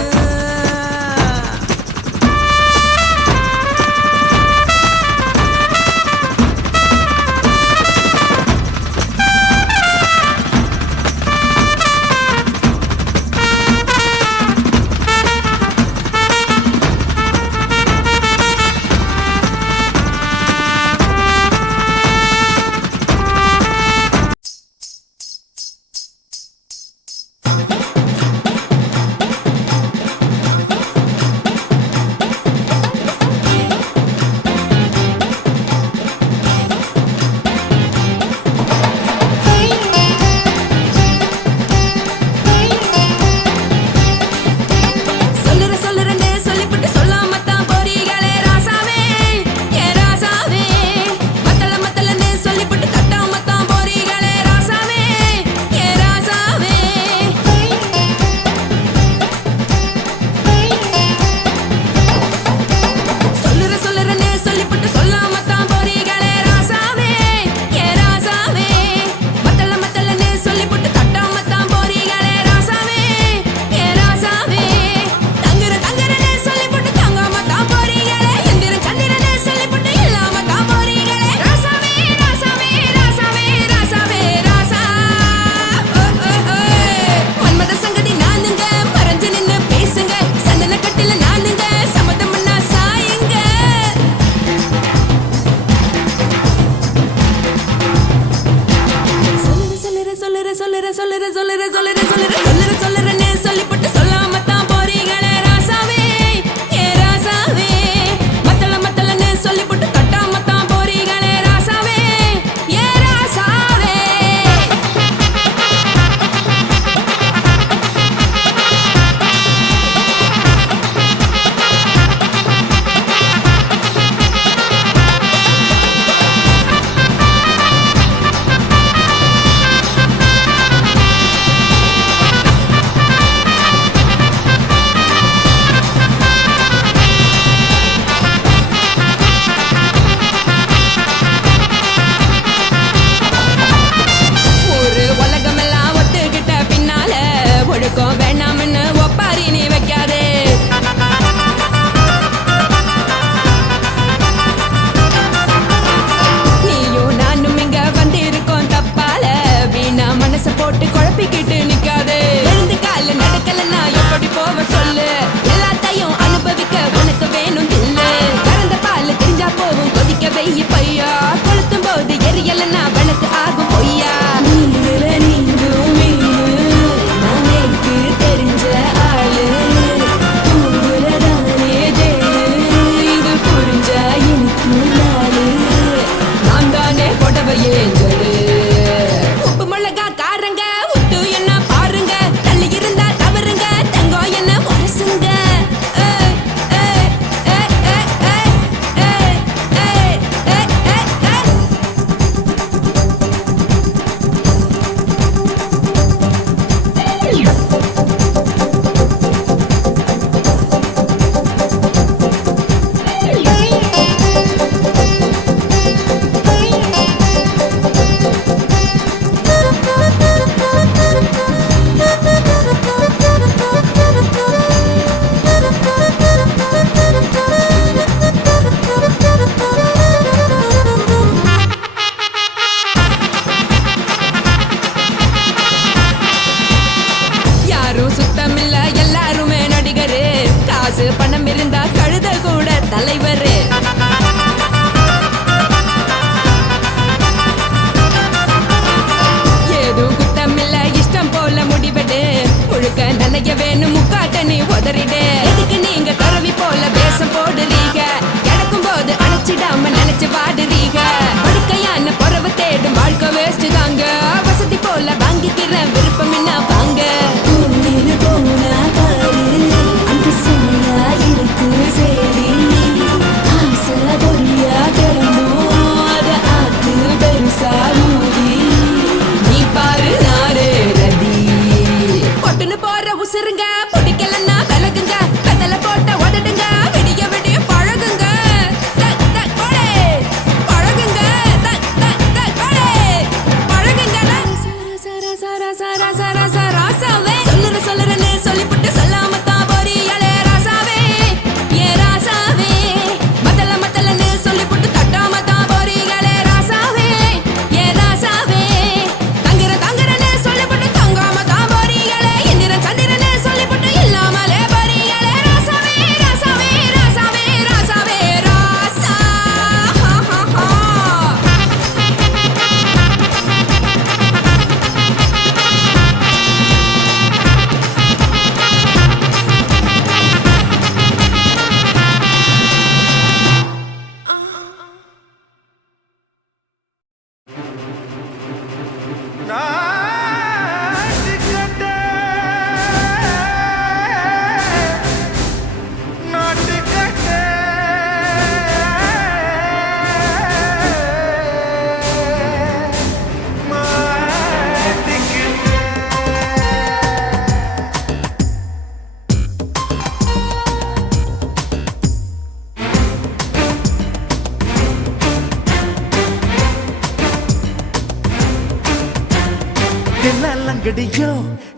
லங்கடியோ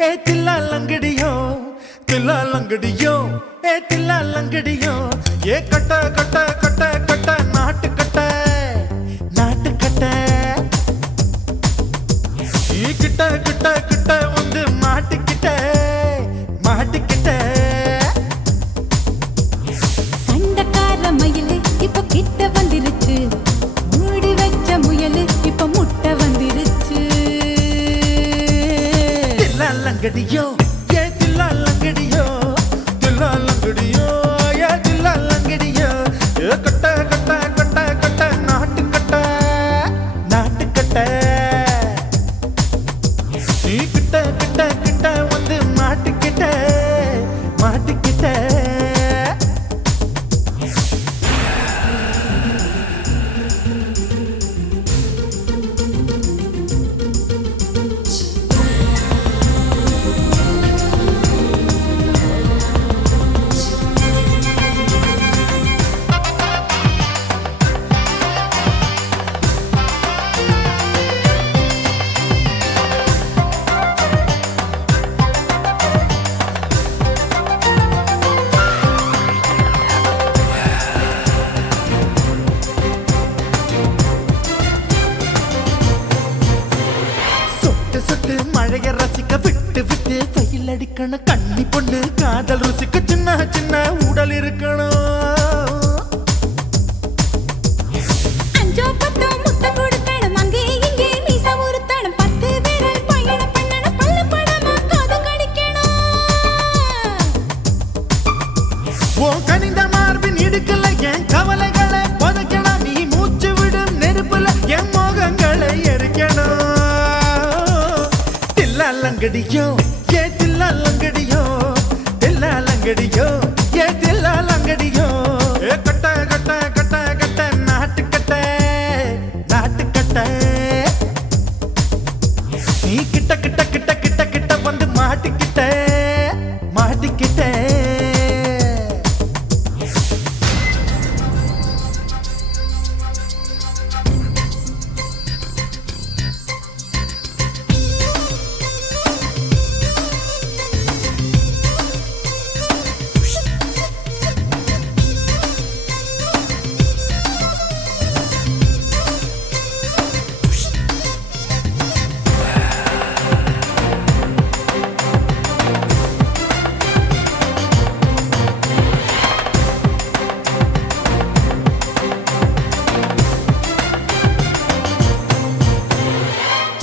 ஏ தில்லா லங்கடியோ தில்லா லங்கடியோ ஏ தில்லா லங்கடியோ ஏ கட்ட கட்ட கட்ட கட்ட நாட்டு கட்ட நாட்டு கட்ட நீ கிட்ட கிட்ட கிட்ட வந்து மாட்டிக்கிட்ட மாட்டிக்கிட்ட சண்டக்கார மயிலு இப்ப கிட்ட வந்துருச்சு மூடி வச்ச முயலு இப்ப முட்டை வந்துருச்சு தில்லா லங்கடியோ ஏ தில்லா லங்கடியோ தில்லா லங்கடியோ ஏ தில்லா லங்கடியோ ஏ கட்ட கட்ட கட்ட கட்ட நாட்டு கட்ட நாட்டு கட்ட நீ கிட்ட கிட்ட கிட்ட வந்து மாட்டிக்கிட்ட மாட்டிக்கிட்ட சொட்டு சொட்டு மழைய ரசிக்க விட்டு விட்டு வெயில் அடிக்கணும் கண்ணி பொண்ணு காதல் ருசிக்க சின்ன சின்ன உடல் இருக்கணும் அஞ்சோ பத்தோ முட்டை கொடுக்கணும் அங்கே இங்கே மீச உருத்தணும் 10 விரல் பயணம் பண்ணணும் பல்ல படமா காது கடிக்கணும் உன் கனிந்த மார்பின் இடுக்கல என் கவலைகளை புதைக்கணும் நீ மூச்சு விடும் நெருப்புல என் மோகங்களை எரிக்கணும் தில்லா லங்கடியோ ஏ தில்லா லங்கடியோ தில்லா லங்கடியோ ஏ தில்லா லங்கடியோ ஏ கட்ட கட்ட கட்ட கட்ட நாட்டு கட்ட நாட்டு கட்ட நீ கிட்ட கிட்ட கிட்ட கிட்ட கிட்ட வந்து மாட்டிக்கிட்ட மாட்டிக்கிட்ட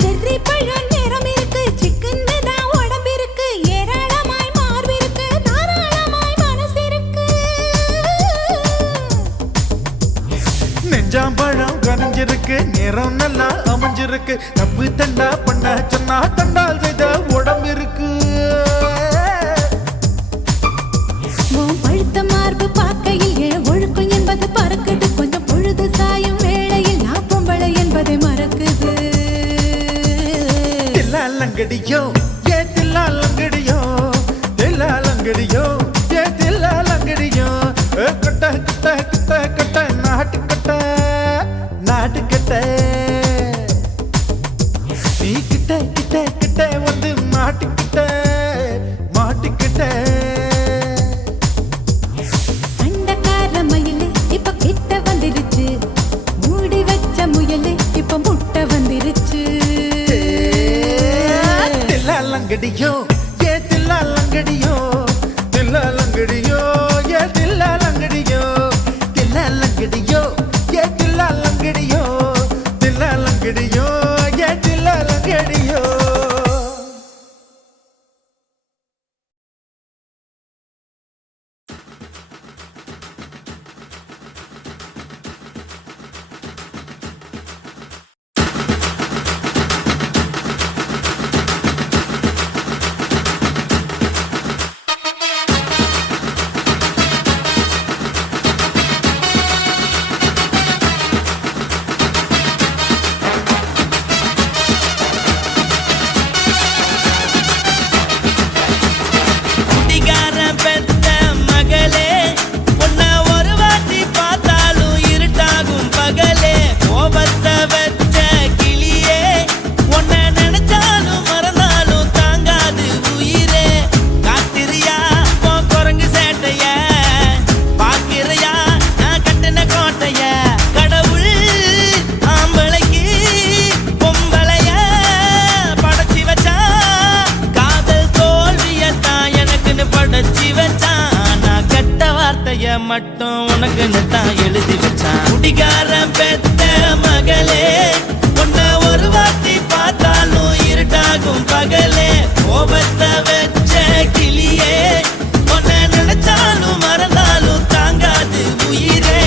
செர்ரி பழம் நிறம் இருக்கு சிக்கன்னு தான் உடம்பு இருக்கு ஏராளமாய் மார்பு இருக்கு தாராளமாய் மனசு இருக்கு நெஞ்சாம்பழம் கனிஞ்சிருக்கு நிறம் நல்லா அமைஞ்சிருக்கு தப்பு தண்டா பண்ண சொன்னா தண்டால் செய்த உடம்பு இருக்கு உன் பழுத்த மார்பு பார்க்கையில் என் ஒழுக்கம் என்பது பறக்குது கொஞ்சம் பொழுது சாயும் வேளையில் நான் பொம்பளை என்பதை மறக்குது தில்லா லங்கடியோ ஏ தில்லா லங்கடியோ தில்லா லங்கடியோ ஏ தில்லா லங்கடியோ ஏ கட்ட கட்ட கட்ட கட்ட நாட்டு கட்ட நாட்டு கட்ட நீ கிட்ட கிட்ட கிட்ட வந்து மாட்டிக்கிட்ட மாட்டிக்கிட்ட சண்டக்கார மயிலு இப்ப கிட்ட வந்துருச்சு மூடி வச்ச முயலு இப்ப முட்டை வந்துருச்சு தில்லா லங்கடியோ ஏ தில்லா லங்கடியோ தில்லா லங்கடியோ ஏ தில்லா லங்கடியோ தில்லா லங்கடியோ ஏ தில்லா லங்கடியோ தில்லா லங்கடியோ ஏ தில்லா லங்கடியோ உனக்குன்னு தான் எழுதி வச்சான் குடிகாரன் பெத்த மகளே உன்னை ஒரு வாட்டி பார்த்தாலும் இருட்டாகும் பகலே கோபத்தை வச்ச கிளியே உன்னை நினைச்சாலும் மறந்தாலும் தாங்காது உயிரே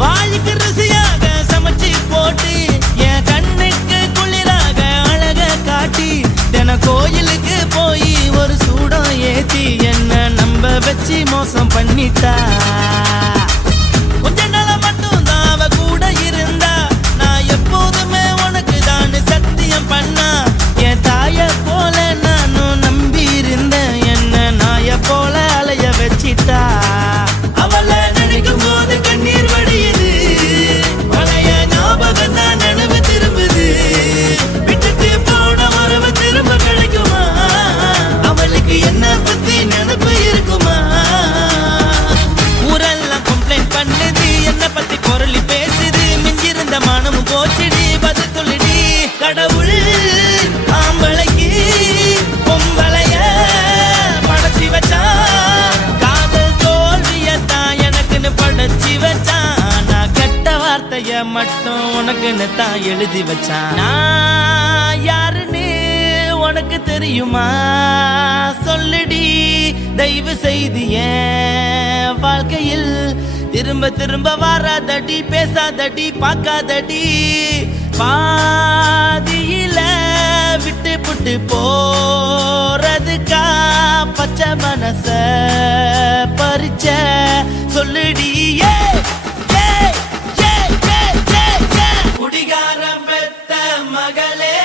வாய்க்கு ருசியாக சமைச்சு போட்டு என் கண்ணுக்கு குளிராக அழக காட்டி தின கோயிலுக்கு போய் ஒரு சூடம் ஏத்தி என்ன நம்ப வச்சு மோசம் பண்ணிட்டா கொஞ்ச நாள மட்டும் தான் அவ கூட இருந்தா நான் எப்போதுமே உனக்கு தான் சத்தியம் பண்ணா என் தாய போல நானும் நம்பி இருந்தேன் என்ன நாய போல அலைய வச்சிட்டா அவளை நினைக்கும் போது கண்ணீர் வடியுது பழைய ஞாபகம் தான் நினைவு திரும்புது விட்டுட்டு போன உறவு திரும்ப கிடைக்குமா அவளுக்கு என்ன பத்தி நினைப்பு இருக்குமா ஊரெல்லாம் கம்ப்ளைண்ட் பண்ணுது என்ன பத்தி குரலி பேசுது மிஞ்சிருந்த மானமும் போச்சுடி பதில் சொல்லுடி கடவுள் ஆம்பளைக்கு பொம்பளைய படைச்சி வச்சான் காதல் தோல்வியத்தான் எனக்குன்னு படைச்சி வச்சான் நான் கெட்ட வார்த்தைய மட்டும் உனக்குன்னு தான் எழுதி வச்சான் நான் யாருன்னு உனக்கு தெரியுமா சொல்லுடி தயவு செய்து என் வாழ்க்கையில் திரும்ப திரும்ப வராதடி பேசாதடி பார்க்காதடி பாதியில விட்டு புட்டு போறதுக்கா பச்சை மனச பறிச்ச சொல்லுடி குடிகாரம் பெத்த மகளே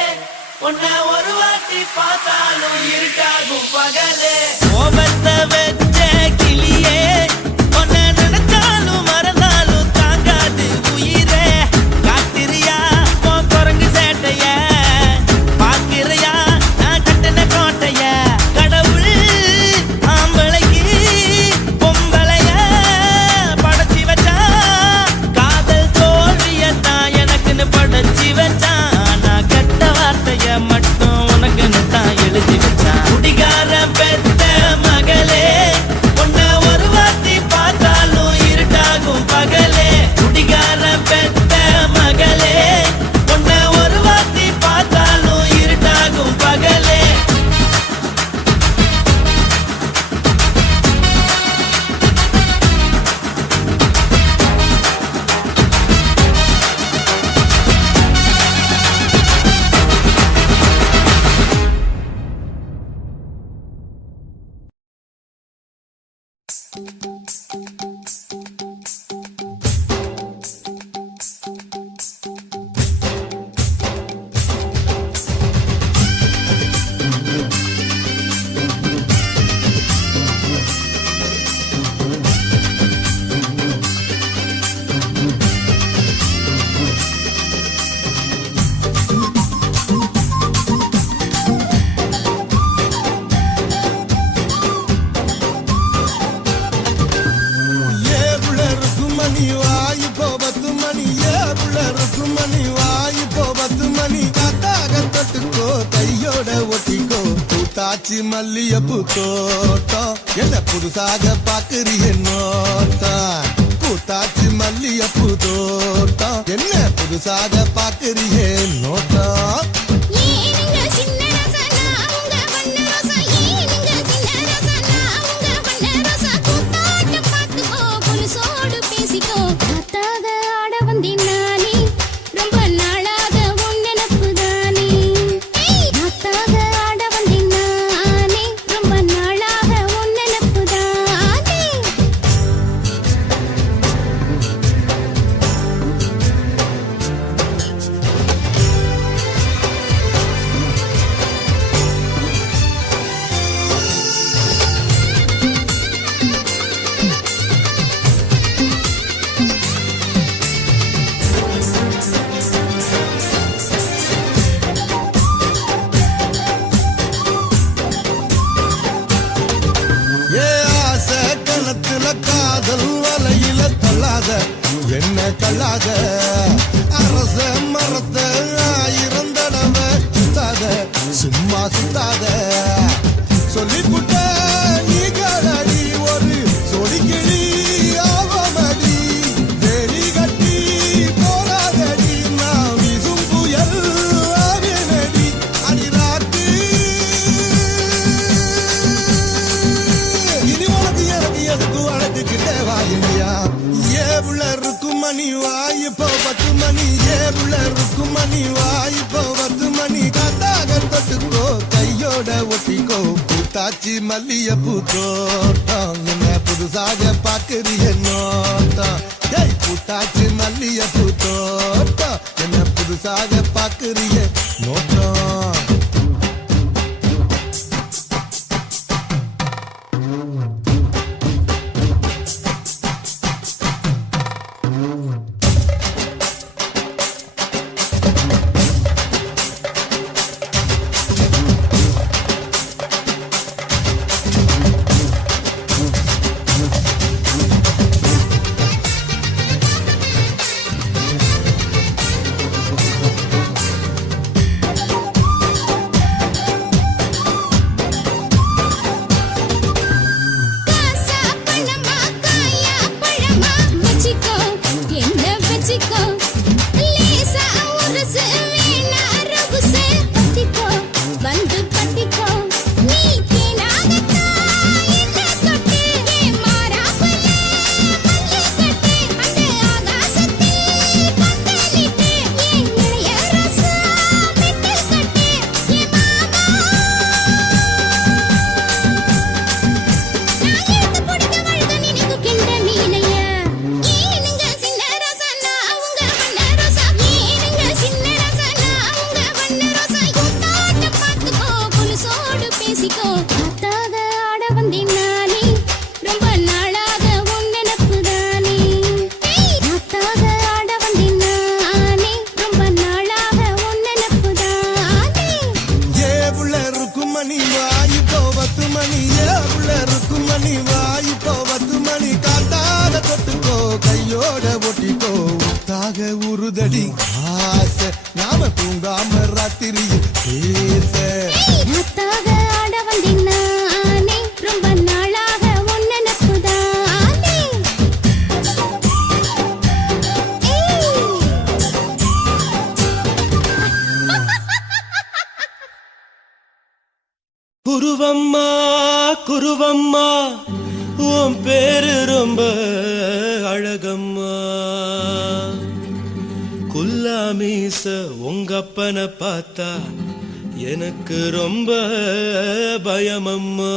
உன்னை ஒரு வாட்டி பார்த்தாலும் இருட்டாகும் பகலே கோபத்தை வச்ச கிளியே உன்னை நினைச்சாலும் மறந்தாலும் தாங்காது உயிரே காத்திரியா உன் குரங்கு சேட்டைய பாக்கிறையா நான் கட்டின கோட்டைய கடவுள் ஆம்பளைக்கு பொம்பளைய படைச்சி வச்சா காதல் தோல்வியத்தான் எனக்குன்னு படைச்சி வச்சான் நான் கெட்ட வார்த்தைய மட்டும் உனக்குன்னு தான் எழுதி வச்சான் குடிகார பெத்த மகளே உன்னை ஒரு வாட்டி பார்த்தாலும் இருட்டாகும் பகலே குடிகார பெத்த மகளே உன்னை ஒரு வாட்டி பார்த்தாலும் இருட்டாகும் பகலே காட்சி மல்லியப்பு தோட்டம் என்ன புதுசாக பாக்குறிய நோட்டம் பூத்தாச்சி மல்லியப்பு தோட்டம் என்ன புதுசாக பாக்குறிய நோட்டம் சுத்தாத அரச மரத்தை 1000 தடவை சுத்தாத சும்மா சுத்தாத சொல்லிப்புட்ட நீ காலடி ஒரு சொடிக்கிளி ஆவமடி வெறி கட்டி போராதடி நான் வீசும் புயல் ஆவேனடி அடிராத்து இனி உனக்கு எனக்கு எதுக்கு வளர்த்துக்கிட்டே வாயினியா ஏவுள்ள இருக்கும் மணி வாய் இப்போ 10 மணி ஏவுள்ள இருக்கும் மணி வாய் இப்போ 10 மணி காத்தாக தொட்டுக்கோ கையோட ஒட்டிக்கோ பூத்தாச்சி மல்லியப்பூ தோட்டம் என்ன புதுசாக பாக்குறிய நோட்டம் ஏய் பூத்தாச்சி மல்லியப்பூ தோட்டம் என்ன புதுசாக பாக்குறிய நோட்டம் காசா பணமா காயா பழமா வச்சிக்கோ என்ன வச்சிக்கோ லேசா உருசு வேணா ரகுசு பத்திக்கோ வந்து பத்திக்கோ நீ கேனாகத்தா என்ன தொட்டு ஏ மாறாப்பல மல்லி கட்டு அந்த ஆகாசத்தில் பந்தலிட்டு ஏ இளைய ரசா மெட்டு கட்டு ஏ மாமா நான் எடுத்து பிடிக்க வழுக்க நினைக்குகின்ற மீனையா ஏனுங்க சின்ன ரசனா உங்க வண்ண ரோசா ஏனுங்க சின்ன ரசனா உங்க வண்ண ரோசா கூத்தாட்ட பார்த்துக்கோ புலுசோடு பேசிக்கோ காத்தாக ஆட வந்தேன் நானே ரொம்ப நாளாக உன் நினப்பு தானே காத்தாக ஆட வந்தேன் நானே ரொம்ப நாளாக உன் நினப்பு தானே ஏவுள்ள இருக்கும் மணி வாய் இப்போ 10 மணி ஏவுள்ள இருக்கும் மணி வாய் இப்போ 10 மணி காத்தாக தொட்டுக்கோ கையோட ஒட்டிக்கோ உத்தாக உருதடி ஆசை நாம தூங்காம ராத்திரியில் பேச காத்தாக ஆட வந்தேன் நானே ரொம்ப நாளாக உன் நினப்பு தானே குருவம்மா குருவம்மா உன் பேரு ரொம்ப அழகம்மா குல்லாமீச உங்க அப்பனை பார்த்தா எனக்கு ரொம்ப பயமம்மா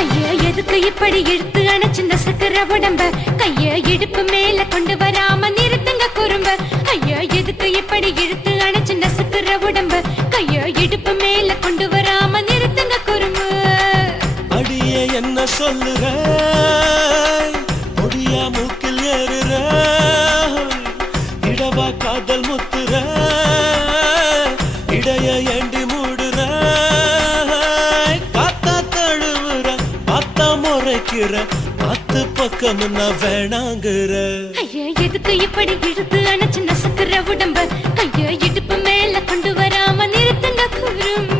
ஐயா எதுக்கு இப்படி இழுத்து அணைச்சிந்த சக்கர உடம்ப கைய இடுப்பு மேல கொண்டு வராம நிறுத்துங்க குறும்ப ஐயா எதுக்கு இப்படி இழுத்து அணைச்சிந்த சக்கர உடம்ப கைய இடுப்பு மேல கொண்டு வராம நிறுத்துங்க குறும்ப அடியே என்ன சொல்லுற பொடியா மூக்கில் ஏறுற இடவா காதல் முத்துற இடைய ஏண்டி மூடுற காத்தா தழுவுற பார்த்தா முறைக்கிற 10 பக்கம் நான் வேணாங்குற ஐயா எதுக்கு இப்படி இழுத்து அணைச்சிந்த சக்கர உடம்ப கைய இடுப்பு மேல கொண்டு வராம நிறுத்துங்க குறும்ப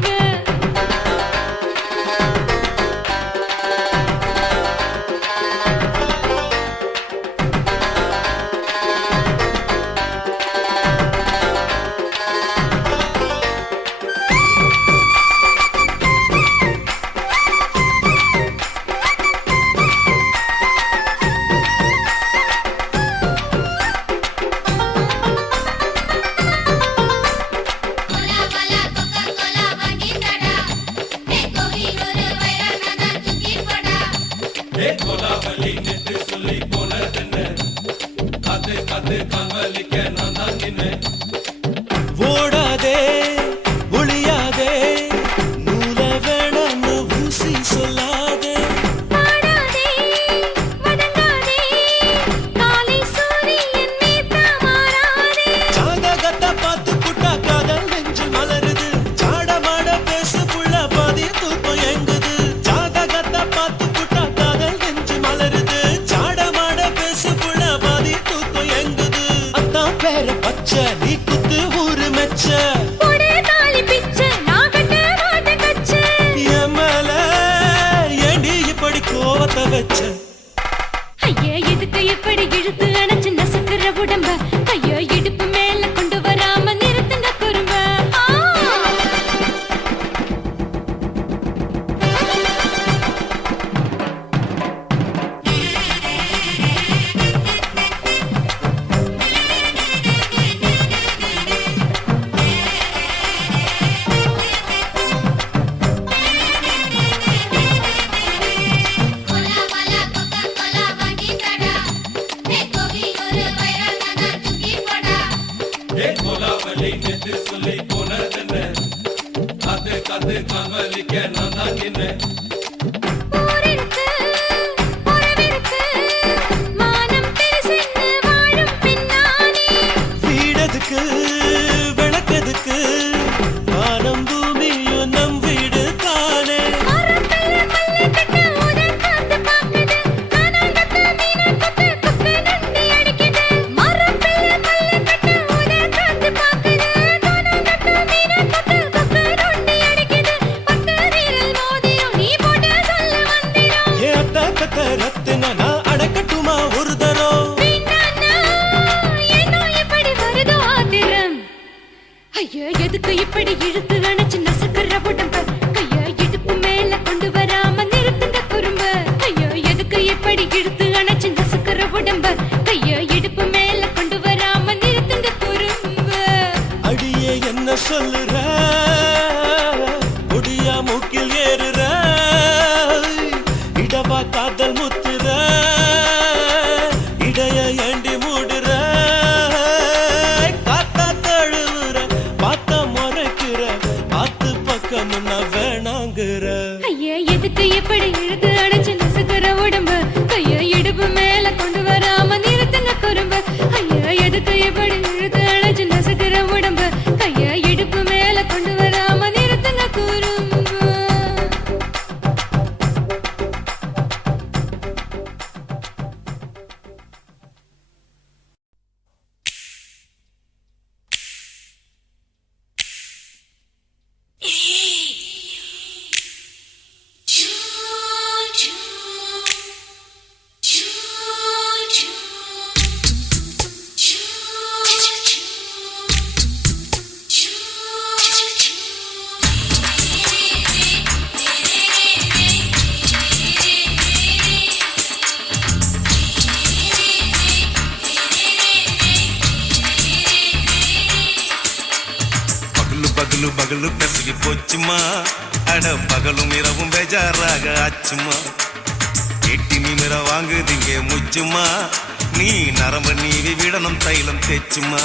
எப்படி இழுத்து அணைச்சு நசுக்கிற உடம்ப கைய இடுப்பு மேல கொண்டு வராம நிறுத்துங்க குறும்ப ஐயோ எதுக்கு எப்படி இழுத்து அணைச்சு நசுக்கிற உடம்ப கைய இடுப்பு மேல கொண்டு வராம நிறுத்துங்க குறும்ப அடியே என்ன சொல்லுற ஒடியா மூக்கில் ஏறுற இடவா காதல் முத்துற இடைய ஏண்டி மூடுற காத்தா தழுவுற பார்த்த முறைக்கிற ஆத்து பக்கம் நான் வேணாங்குற ஐயா எதுக்கு எப்படி இழுத்து அணைச்சு நசுக்கிற உடம்ப கைய இடுப்பு மேல கொண்டு வராம நிறுத்துங்க குறும்ப ஐயா எதுக்கு எப்படி இழுத்து அணைச்சு நசுக்கிற உடம்ப கைய இடுப்பு மேல கொண்டு வராம நிறுத்துங்க குறும்ப பகலு பகலு பெசகி போச்சுமா அட பகலும் இரவும் பேஜாராக ஆச்சுமா எட்டி நிமிர வாங்குதிங்க முச்சுமா நீ நரம்ப நீவி விடணும் தைலம் தேச்சுமா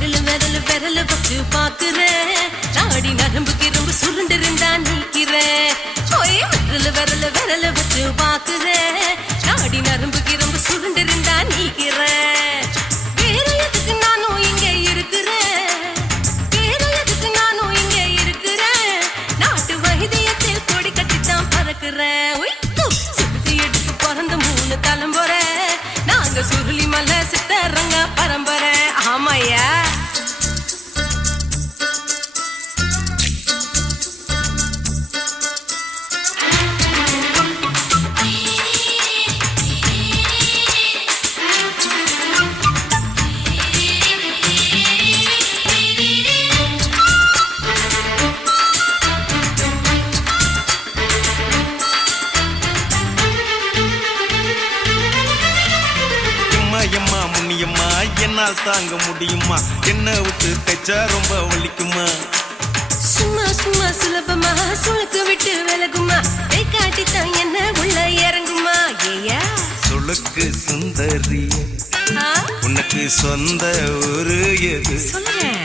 விரல விரல வச்சு பாக்குறேன் நாடி நரம்பு கிரம்பு சுருண்டு இருந்தா நீக்கிறேன் விரல விரல வச்சு பாக்குறேன் நாடி நரம்பு கிரம்பு சுருண்டு இருந்தா நீக்கிறேன் வேற எதுக்கு நானும் இங்க இருக்கிறேன் வேற எதுக்கு நானும் இங்க இருக்கிறேன் நாட்டு வைத்தியத்தில் கொடி கட்டித்தான் பறக்குறேன் சுத்தி எடுத்து பிறந்த 3 தலைமுறை நாங்க சுருளி மலை சித்தரங்க பரம்பரை ஆமாயா எம்மா முன்னியம்மா என்னால் தாங்க முடியுமா என்ன விட்டு தைச்சா ரொம்ப வலிக்குமா சும்மா சும்மா சுலபமா சுளுக்கு விட்டு விலகுமா கை காட்டித்தான் என்ன உள்ள இறங்குமா ஏயா சுளுக்கு சுந்தரி உனக்கு சொந்த ஊரு எது சொல்றேன்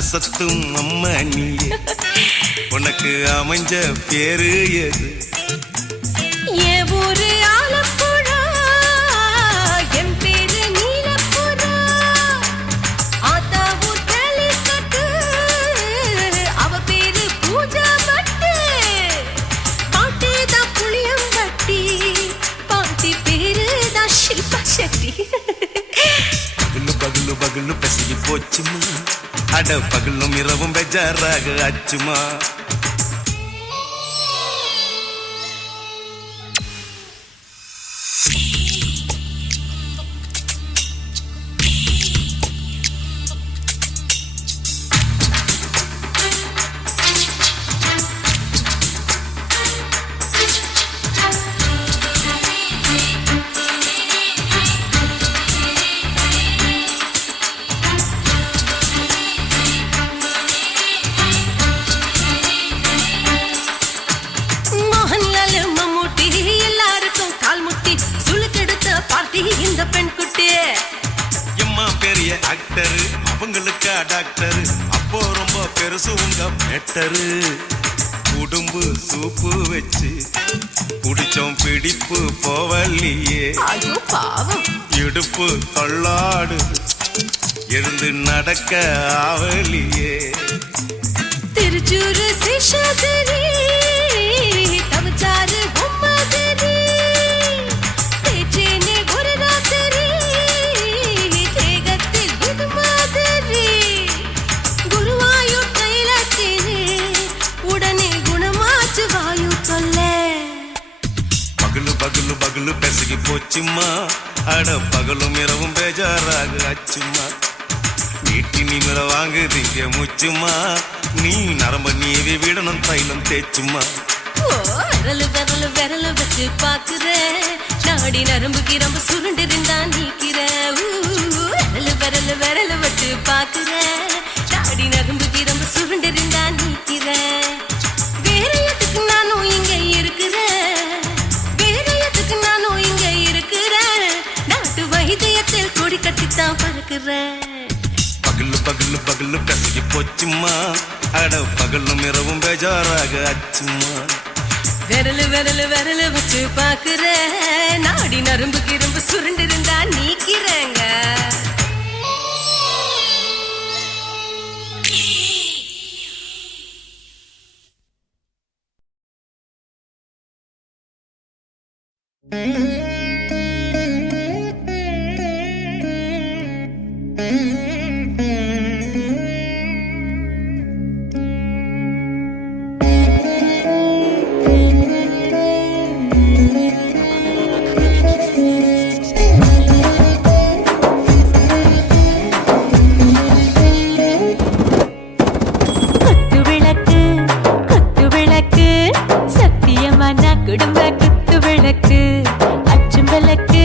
அசத்தும் அம்மா நீ உனக்கு அமைஞ்ச பேரு எது என் ஊரு ஆலப்புழா என் பேரு நீலப்புறா ஆத்தா ஊர் கேலிக்கட்டு அவ பேரு பூஜா பட்டு பாட்டி தான் புளியம்பட்டி பாட்டி பேரு தான் ஷில்பா செட்டி பகலு பகலு பகலு பெசகி போச்சுமா அட பகலும் இரவும் பெஜாராக ஆச்சுமா இந்த பெண் குட்டி எம்மா பெரிய ஆக்டர் அவங்களுக்கா டாக்டர் அப்போ ரொம்ப பெருசு உங்க மேட்டரு குடும்பு சூப்பு வச்சு குடிச்சோம் பிடிப்பு போவல்லையே ஐயோ பாவம் இடுப்பு தள்ளாடு எழுந்து நடக்க ஆவலியே திருச்சூரு சிஷாதிரி தவச்சாரு பொம்மதிரி தேச்சேனே ஒரு ராத்திரி தேகத்தில் இது மாதிரி குருவாயூர் கைலாச்சேனே உடனே குணமாச்சு வாயு தொல்லை பகலு பகலு பகலு பெசகி போச்சுமா அட பகலும் இரவும் பேஜாராக ஆச்சுமா ஈட்டி நிமிர வாங்குதீங்க மூச்சுமா நீ நரம்ப நீவி விடணும் தைலம் தேச்சுமா விரலு விரலு விரலு வச்சு பாக்குற நாடி நரம்பு கிரம்பு சுருண்டிருந்தா நீக்கிற விரலு விரலு விரலு வச்சு பாக்குற நாடி நரம்பு கிரம்பு சுருண்டிருந்தா நீக்கிற வேற எதுக்கு நானும் இங்க இருக்கிற வேற எதுக்கு நானும் இங்க இருக்கிற நாட்டு வைத்தியத்தில் கொடி கட்டித்தான் பறக்குற பகலு பகலு பகலு கசகி போச்சுமா அட பகலும் இரவும் பேஜாராக அச்சுமா விரலு விரலு விரலு வச்சு பாக்குற நாடி நரம்பு கிரம்பு சுருண்டிருந்தா நீக்கிறங்க குடும்ப குத்து விளக்கு அச்சும் விளக்கு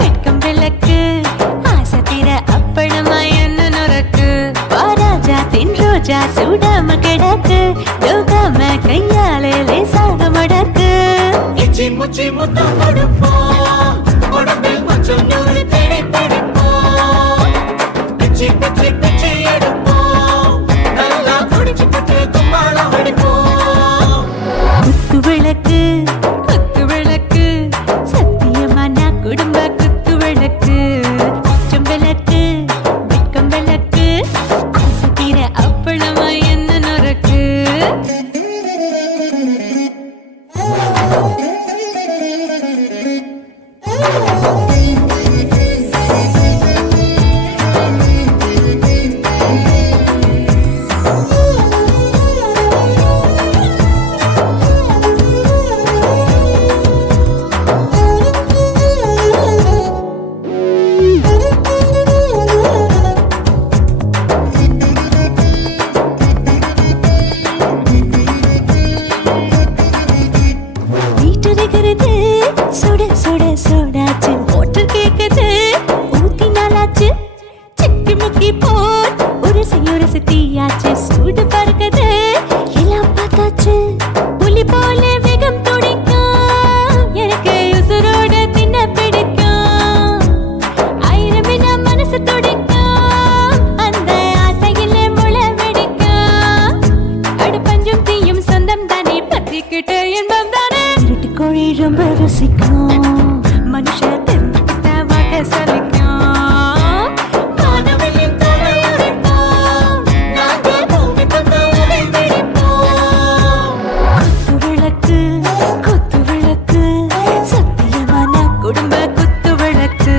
வெட்கம் விளக்கு ஆசை தீர அப்பளமா என்ன நுறக்கு வாராஜா தின் ரோஜா சூடாம கிடக்கு யோகாம கையாலே லேசாக மடக்கு இச்சி முச்சி முத்தம் கொடுப்போம் உடம்பில் கொஞ்சம் நூறு தேடி பிடிப்போம் பிச்சி பிச்சி பிச்சி எடுப்போம் நல்லா குடிச்சு பட்டு கும்பாலம் அடிப்போம் குத்து விளக்கு குத்து விளக்கு சத்தியமான குடும்ப குத்து விளக்கு அச்சம் விளக்கு வெட்கம் விளக்கு ஆசை தீர அப்பளமா என்ன நுறக்கு சுட சுட சுடாச்சு மோட்டர் கேக்குது ஊத்தி நாளாச்சு சிக்கி முக்கி போர் உரசி தீயாச்சு சூடு பறக்குது எல்லாம் பார்த்தாச்சு புலி போல வேகம் துடிக்கும் எனக்கு உசுரோட தின்ன பிடிக்கும் ஆயிரம் மனசு துடிக்கும் அந்த ஆசையில முளை வெடிக்கும் அடுப்பஞ்சும் தீயும் சொந்தம் தானே பத்திக்கிட்டு இன்பம் தானே இருட்டு கோழி ரொம்ப ருசிக்கும் மனுஷ தெரிஞ்சுக்கிட்ட வாக்க சலிக்கும் காதவனின் தலையுடைப்போம் நாங்க பூமி பந்த உடை வெடிப்போம் குத்து விளக்கு சத்தியமான குடும்ப குத்து விளக்கு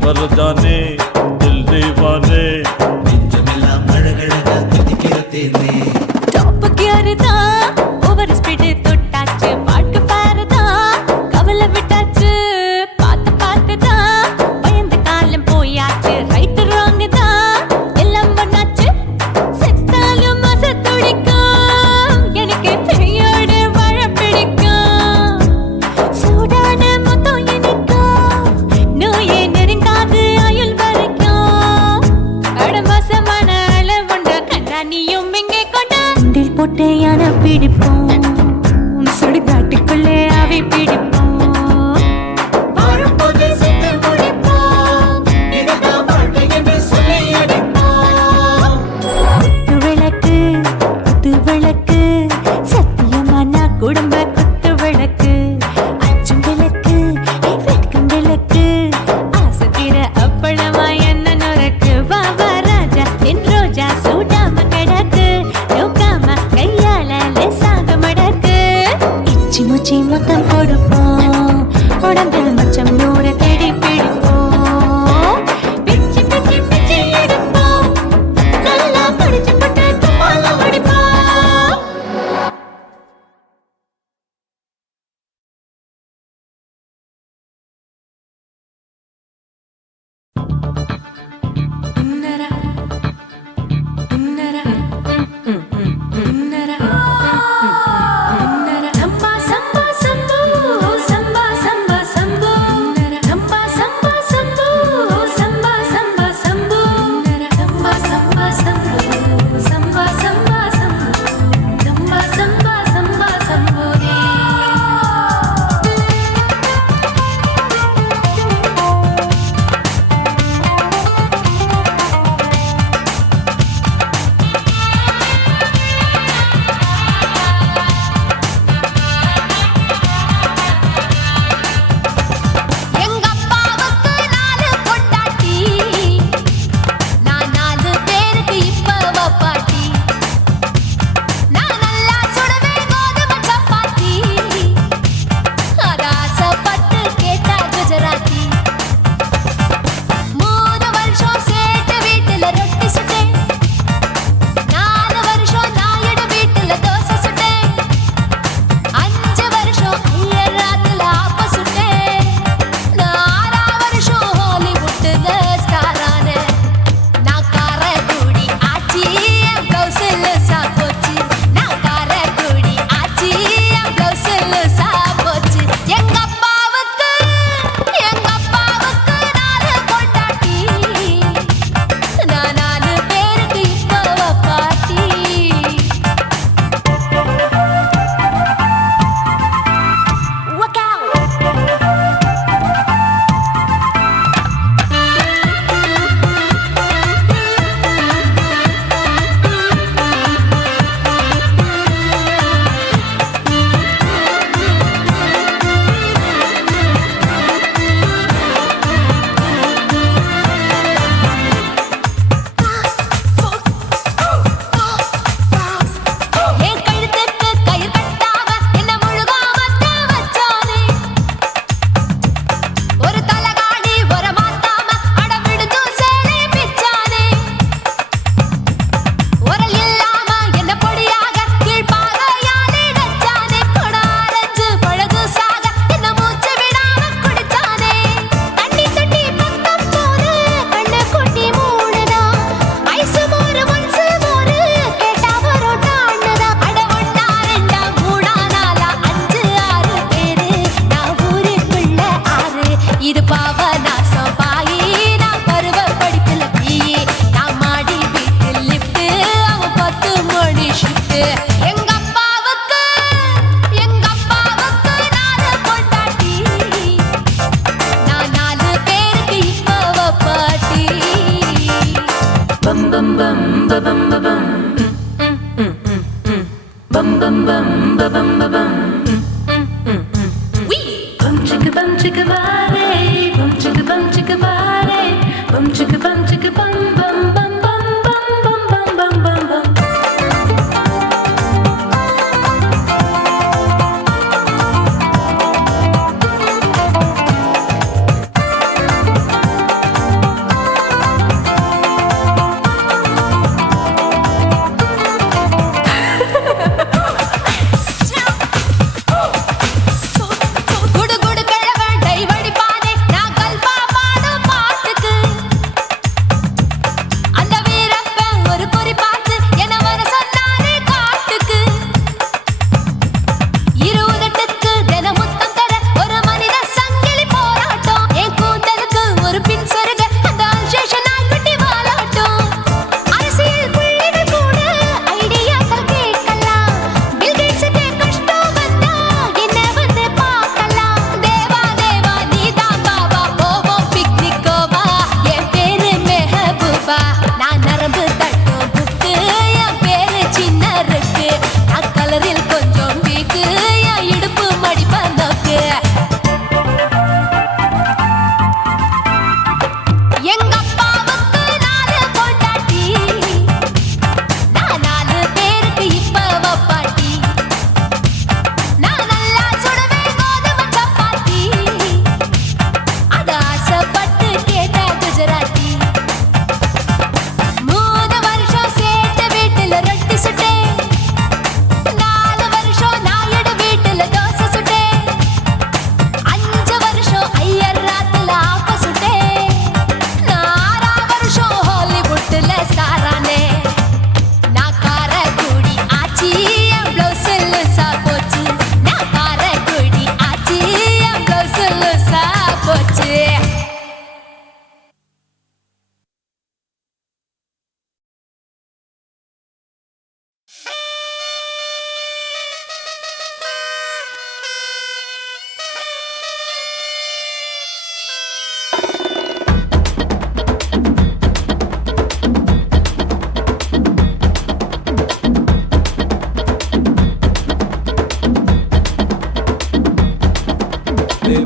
भर जाने दिल दीवाने நெஞ்சமெல்லாம் அழகழகா துடிக்கிறதேனே டாப் கியர் தான் ஓவர் ஸ்பீட் தொட்டாச்சு வாழ்க்கை பாரு தான் கவலை விட்டாச்சு பார்த்து தான் பயந்த காலம் போயாச்சு ரைட் ராங் தான் எல்லாம் பண்ணாச்சு செத்தாலும் மச துடிக்கும் எனக்கு பெரியோட வாழ பிடிக்கும் சூடான மொத்தம் எனக்கும் நோயே நெருங்காது ஆயுள் வரைக்கும் அடமாசமான அளவுண்ட கண்டா நீயும் இங்கே கொண்டா உண்டில் போட்டு யானை பிடிப்போம் சுடுகாட்டுக்குள்ளே அவை பிடிப்போம் வாழும்போது செத்து முடிப்போம் இதுதான் வாழ்க்கை என்று சொல்லி அடிப்போம் குத்து விளக்கு சத்தியமான குடும்ப குத்து விளக்கு அச்சும் விளக்கு வெட்கம் விளக்கு ஆசை தீர அப்பளமா என்ன நுறக்கு வா ராஜா என் ரோஜா சூடாம கிடக்கு யோகாம கையால லேசாக மடக்கு இச்சி முச்சி மொத்தம் கொடுப்போம் உடம்பில் மச்சம்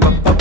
பப்ப